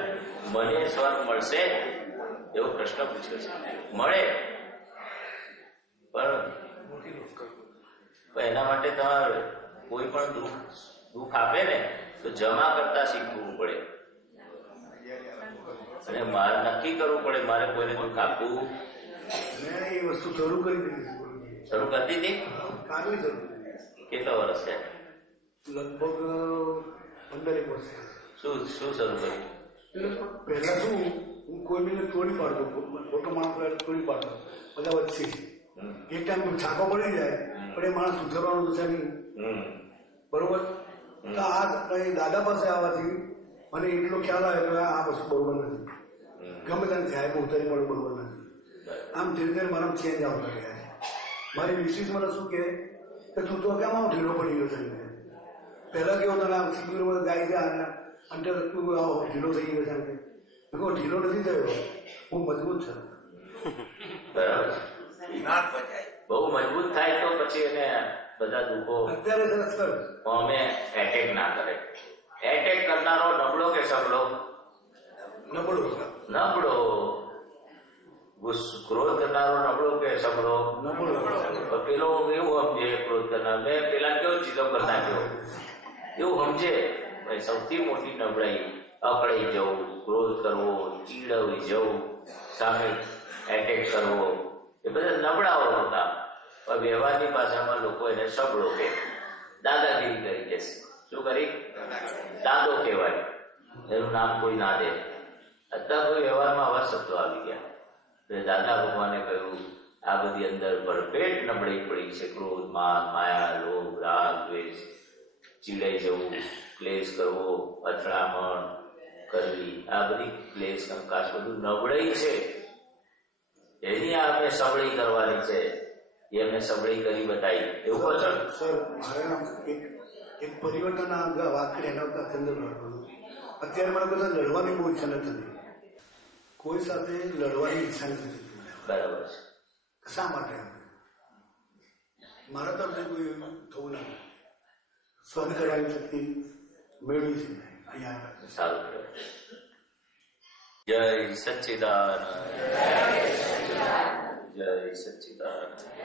મને સ્વર્ગ મળશે, એવો પ્રશ્ન પૂછ્યો છે. મળે પણ એના માટે તમારે કોઈ પણ દુઃખ આપે ને તો જમા કરતા શીખવું પડે અને મારે નક્કી કરવું પડે મારે કોઈને દુઃખ આપવું. મેં એ વસ્તુ શરૂ કરી દીધી. શરૂ કરી દીધી? કાલની શરૂ. કેટલા વર્ષ છે? લગભગ 15 વર્ષ. શું શરૂ કર્યું? પહેલા શું હું કોઈ બીને તોડી પાડતો, મોટો માણસ તોડી પાડતો બધા વચ્ચે. એક ટાઈમ છાકો પડી જાય પણ એ માણસ સુધારવાનું છે નહીં, બરોબર? તો આ દાદા પાસે આવવાથી મને એટલો ખ્યાલ આવે કે આ વસ્તુ બરોબર નથી. ગમે તેને સાહેબ ઉતારી પડે બરોબર નથી. આમ ધીરે ધીરે મારા ચેન્જ આવતા ગયા. મારી મિસિસ મને શું કે તું તો કેમ આમ ઢીલો પડી ગયો છે? પહેલા કેવો તને આમ સિક્યુરમાં ગાય છે અને તું ઢીલો થઈ ગયો છે. ઢીલો નથી થયો, હું મજબૂત છું. બરાબર. બહુ મજબૂત થાય તો પછી એને બધા દુઃખો અત્યારે અમે એટેક ના કરે. એટેક કરનારો નબળો કે સબળો? નબળો. નબળો. ક્રોધ કરનારો નબળો કે સબળો? નબળો. પેલો એવું સમજે ક્રોધ કરનાર મેં પેલા કેવો ચીલો કરી નાખ્યો એવું સમજે. સૌથી મોટી નબળાઈ અકળાઈ જવું, ક્રોધ કરવો, ચીડવી જવું, સામે એટેક કરવો, એ બધા નબળાઓ હતા. પણ વ્યવહારની ભાષામાં લોકો એને સબળો કહે, દાદાગીરી કરી જશે. શું કરી? દાદો કહેવાય. એનું નામ કોઈ ના દે. અત્યારે કોઈ વ્યવહારમાં આવા શબ્દો આવી ગયા. દાદા ભગવાને કહ્યું આ બધી અંદર ભરપેટ નબળી પડી છે. ક્રોધ, માન, માયા, લોભ, રાગ, દ્વેષ, ચીડાઈ જવું, ક્લેશ કરવો, અથડામણ કરવી, આ બધી ક્લેશ કંકાસ બધું નબળાઈ છે. એની આપણે સબળી કરવાની છે. એમને સબળી કરી બતાવી. એવું કહો છો? સર, મારે એક પરિવર્તન વાત કરી એના સંદર્ભ અત્યારે મને બધા લડવાની બહુ ઈચ્છા નથી થતી. કોઈ સાથે લડવાની ઈચ્છા નથી થતી મને. બરાબર છે. શા માટે? મારા તરફથી કોઈ થવું ના સહન કરવાની શક્તિ મેળવી છે અહીંયા. સારું કહેવાય. જય સચ્ચિદાનંદ. જય સચ્ચિદાનંદ.